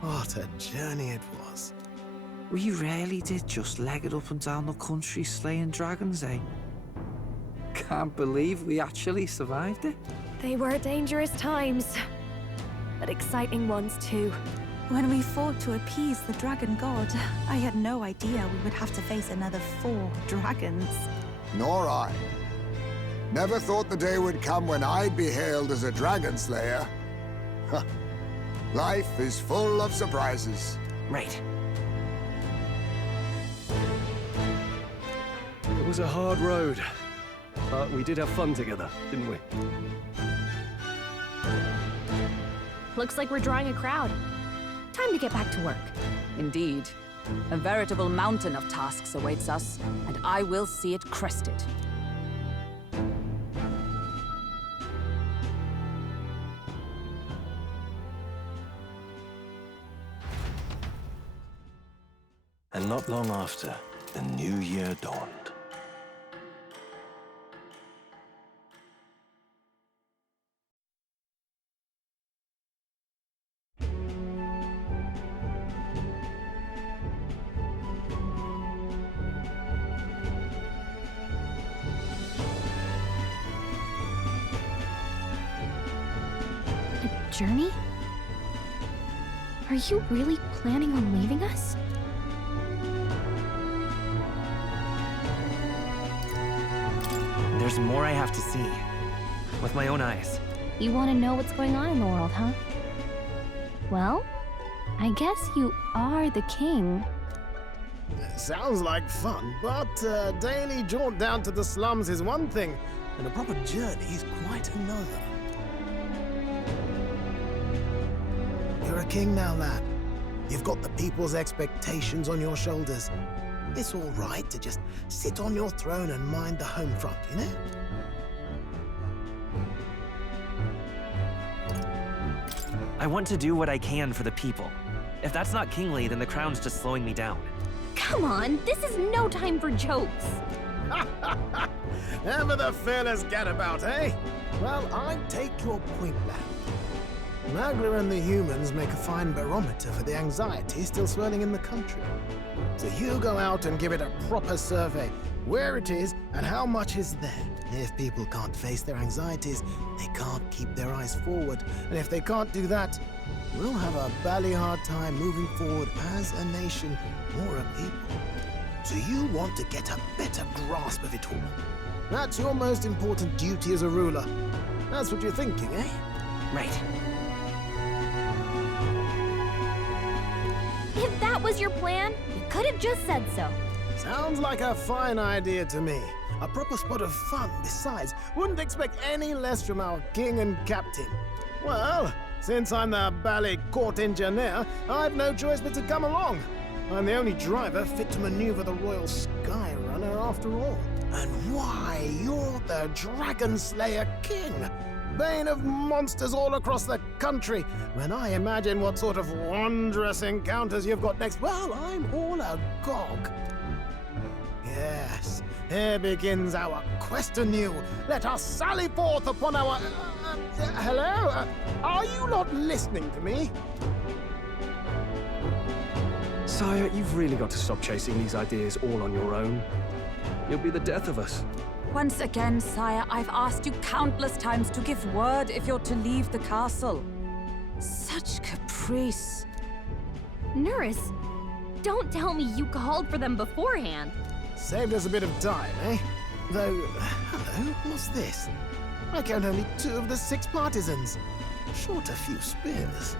What a journey it was. We really did just leg it up and down the country slaying dragons, eh? Can't believe we actually survived it. They were dangerous times, but exciting ones too. When we fought to appease the dragon god, I had no idea we would have to face another 4 dragons. Nor I. Never thought the day would come when I'd be hailed as a dragon slayer. Life is full of surprises. Right. It was a hard road, but we did have fun together, didn't we? Looks like we're drawing a crowd. Time to get back to work. Indeed. A veritable mountain of tasks awaits us, and I will see it crested. And not long after, the new year dawned. Journey? Are you really planning on leaving us? There's more I have to see. With my own eyes. You want to know what's going on in the world, huh? Well, I guess you are the king. Sounds like fun, but a daily jaunt down to the slums is one thing, and a proper journey is quite another. You're a king now, lad. You've got the people's expectations on your shoulders. It's all right to just sit on your throne and mind the home front, you know? I want to do what I can for the people. If that's not kingly, then the crown's just slowing me down. Come on, this is no time for jokes. Ever the fearless gadabout, eh? Well, I take your point, lad. Magla and the humans make a fine barometer for the anxiety still swirling in the country. So you go out and give it a proper survey, where it is and how much is there. If people can't face their anxieties, they can't keep their eyes forward. And if they can't do that, we'll have a bally hard time moving forward as a nation or a people. So you want to get a better grasp of it all. That's your most important duty as a ruler. That's what you're thinking, eh? Right. If that was your plan, you could have just said so. Sounds like a fine idea to me. A proper spot of fun, besides. Wouldn't expect any less from our king and captain. Well, since I'm the bally court engineer, I've no choice but to come along. I'm the only driver fit to maneuver the Royal Skyrunner after all. And why, you're the Dragon Slayer King, bane of monsters all across the country. When I imagine what sort of wondrous encounters you've got next, well, I'm all agog. Yes, here begins our quest anew. Let us sally forth upon our... hello? Are you not listening to me? Sire, you've really got to stop chasing these ideas all on your own. You'll be the death of us. Once again, sire, I've asked you countless times to give word if you're to leave the castle. Such caprice. Nurse, don't tell me you called for them beforehand. Saved us a bit of time, eh? Though, hello, what's this? I count only 2 of the 6 partisans. Short a few spears.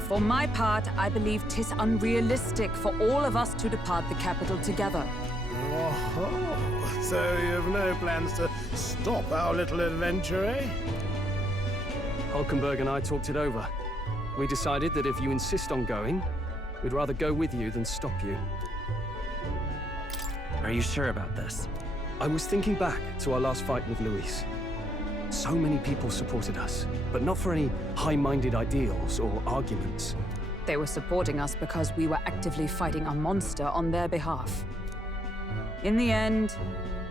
For my part, I believe 'tis unrealistic for all of us to depart the capital together. Oh, so you've no plans to stop our little adventure, eh? Hulkenberg and I talked it over. We decided that if you insist on going, we'd rather go with you than stop you. Are you sure about this? I was thinking back to our last fight with Luis. So many people supported us, but not for any high-minded ideals or arguments. They were supporting us because we were actively fighting a monster on their behalf. In the end,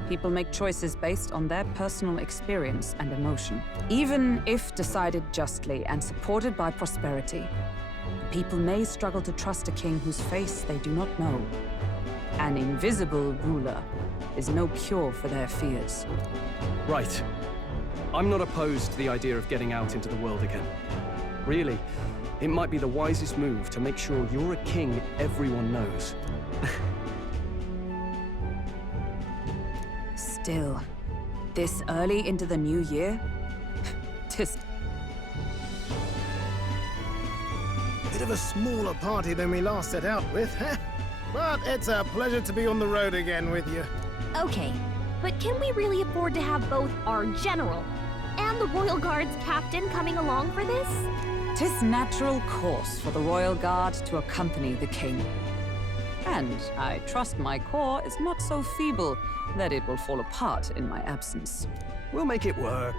people make choices based on their personal experience and emotion. Even if decided justly and supported by prosperity, people may struggle to trust a king whose face they do not know. An invisible ruler is no cure for their fears. Right. I'm not opposed to the idea of getting out into the world again. Really, it might be the wisest move to make sure you're a king everyone knows. Still, this early into the new year? Tis... Bit of a smaller party than we last set out with, huh? But it's a pleasure to be on the road again with you. Okay, but can we really afford to have both our general and the Royal Guard's captain coming along for this? 'Tis natural course for the Royal Guard to accompany the king. And I trust my corps is not so feeble that it will fall apart in my absence. We'll make it work.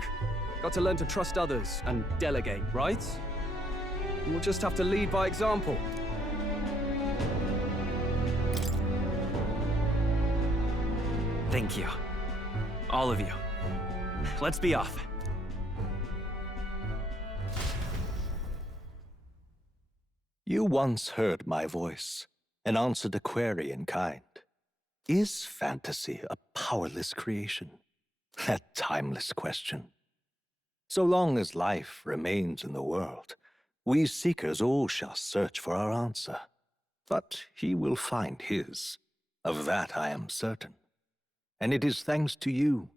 Got to learn to trust others and delegate, right? We'll just have to lead by example. Thank you. All of you. Let's be off. You once heard my voice and answered a query in kind. Is fantasy a powerless creation? That timeless question. So long as life remains in the world, we seekers all shall search for our answer. But he will find his. Of that I am certain. And it is thanks to you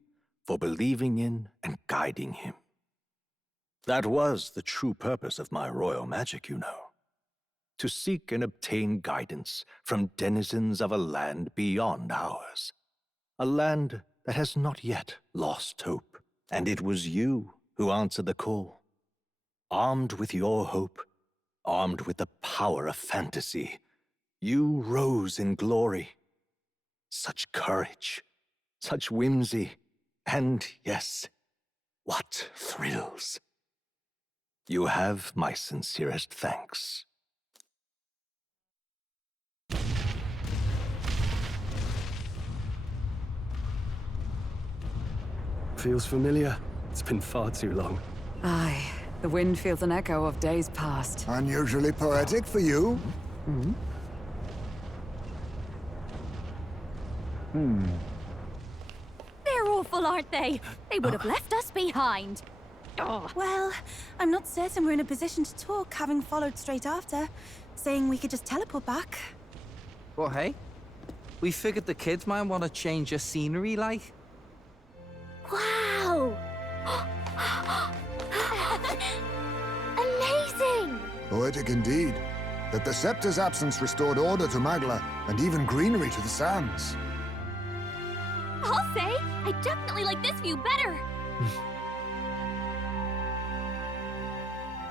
for believing in and guiding him. That was the true purpose of my royal magic, you know. To seek and obtain guidance from denizens of a land beyond ours. A land that has not yet lost hope. And it was you who answered the call. Armed with your hope, armed with the power of fantasy, you rose in glory. Such courage, such whimsy, and yes, what thrills. You have my sincerest thanks. Feels familiar. It's been far too long. Aye, the wind feels an echo of days past. Unusually poetic for you. They're awful, aren't they? They would have left us behind. Oh. Well, I'm not certain we're in a position to talk, having followed straight after, saying we could just teleport back. Well, hey, we figured the kids might want to change your scenery, like. Wow! Amazing! Poetic indeed. That the scepter's absence restored order to Magla, and even greenery to the sands. I'll say, I definitely like this view better.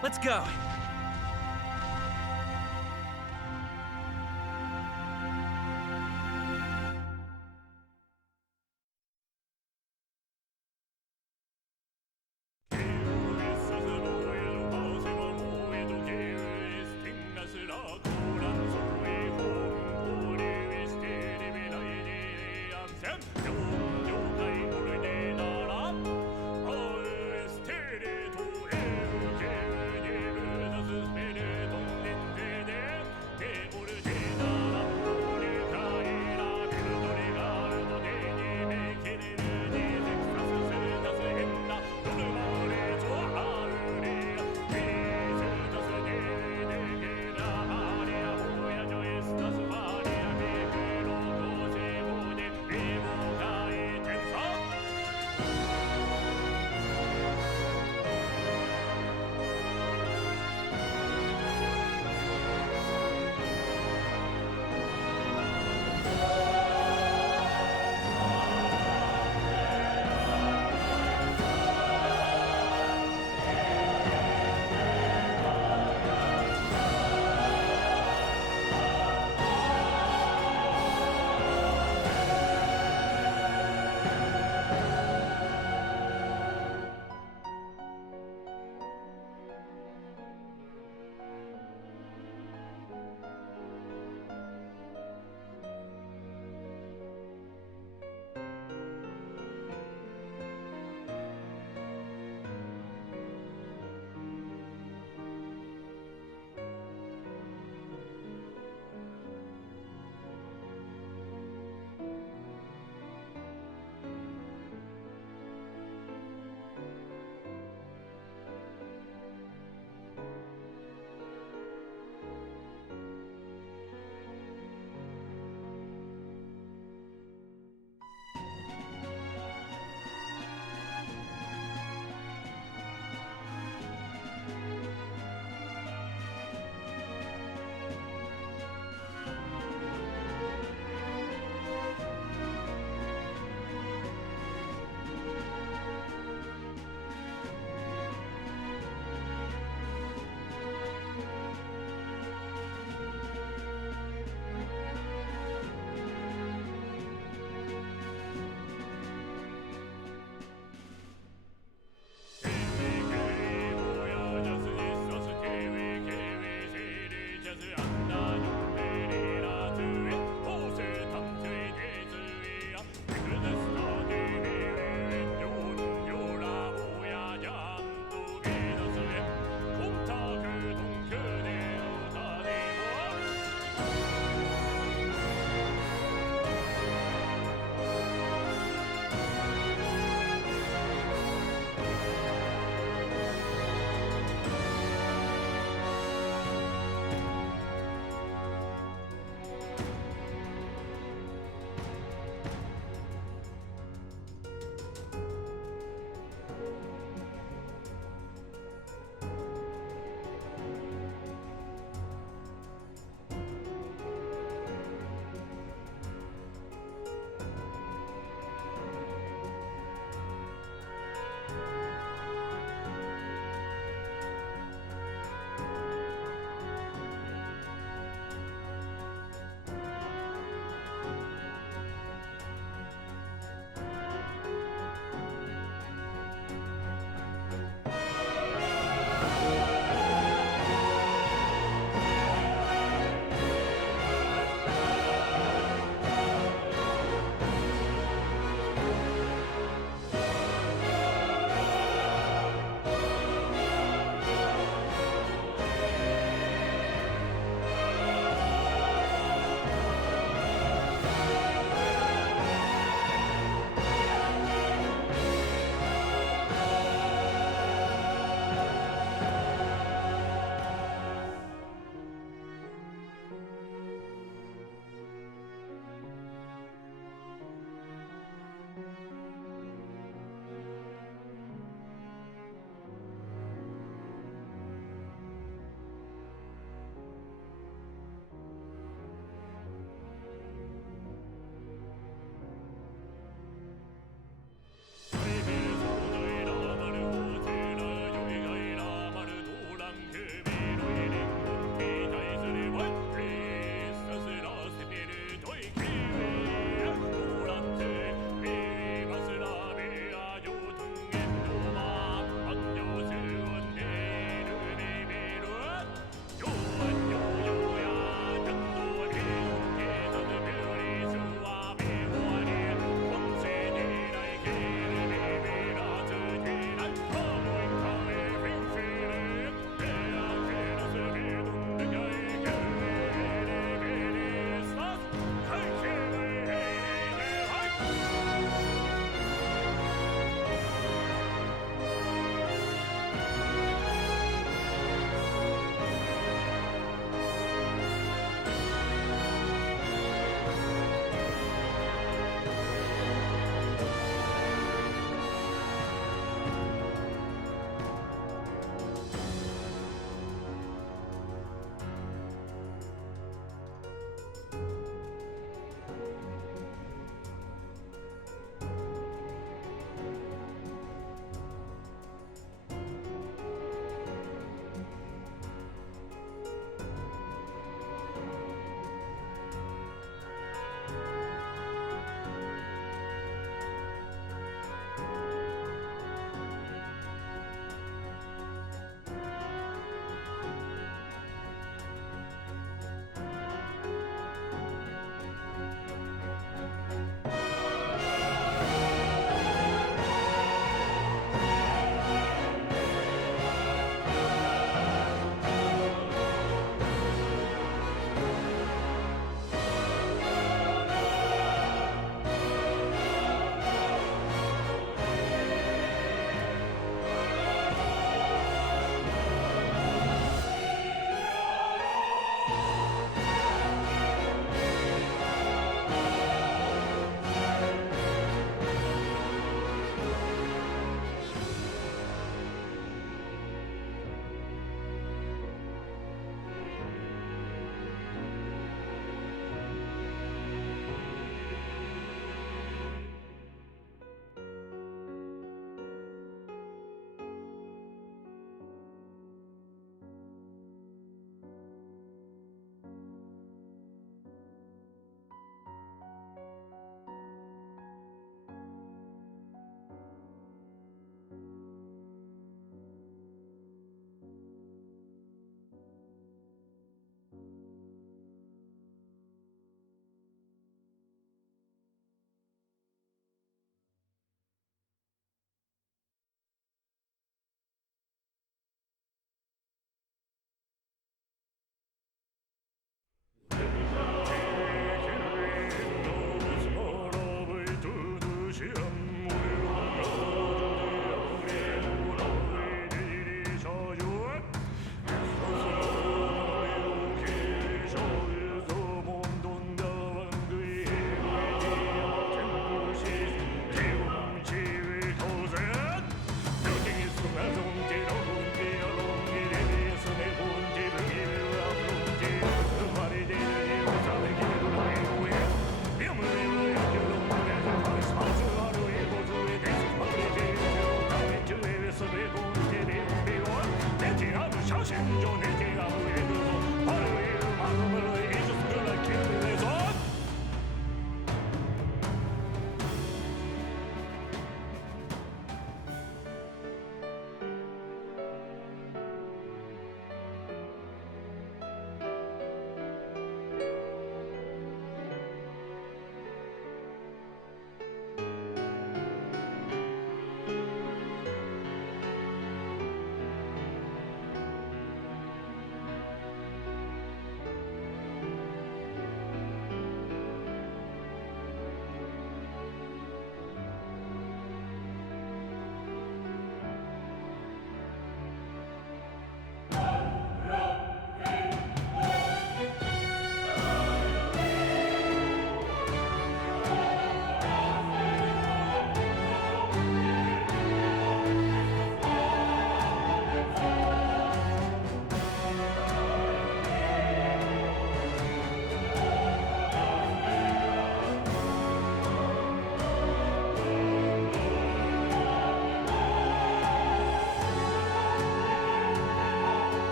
Let's go.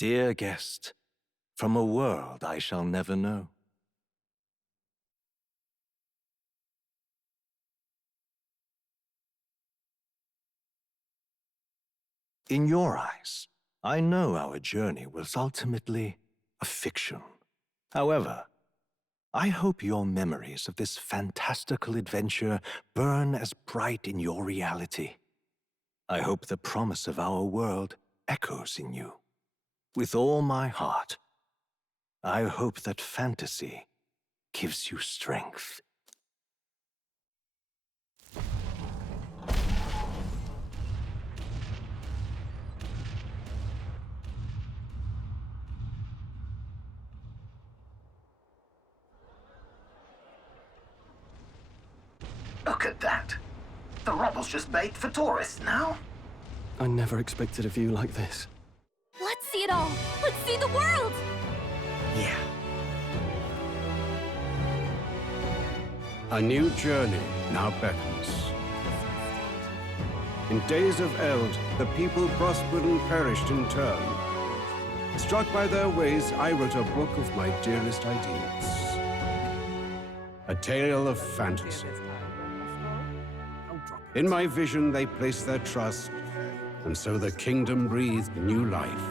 Dear guest, from a world I shall never know. In your eyes, I know our journey was ultimately a fiction. However, I hope your memories of this fantastical adventure burn as bright in your reality. I hope the promise of our world echoes in you. With all my heart, I hope that fantasy gives you strength. Look at that. The rubble's just bait for tourists now. I never expected a view like this. Let's see it all! Let's see the world! Yeah. A new journey now beckons. In days of eld, the people prospered and perished in turn. Struck by their ways, I wrote a book of my dearest ideas. A tale of fantasy. In my vision, they placed their trust, and so the kingdom breathed new life.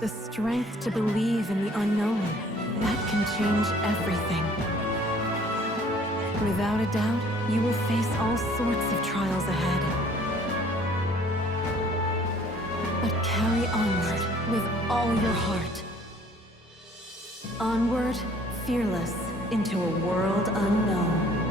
The strength to believe in the unknown, that can change everything. Without a doubt, you will face all sorts of trials ahead. But carry onward with all your heart. Onward, fearless, into a world unknown.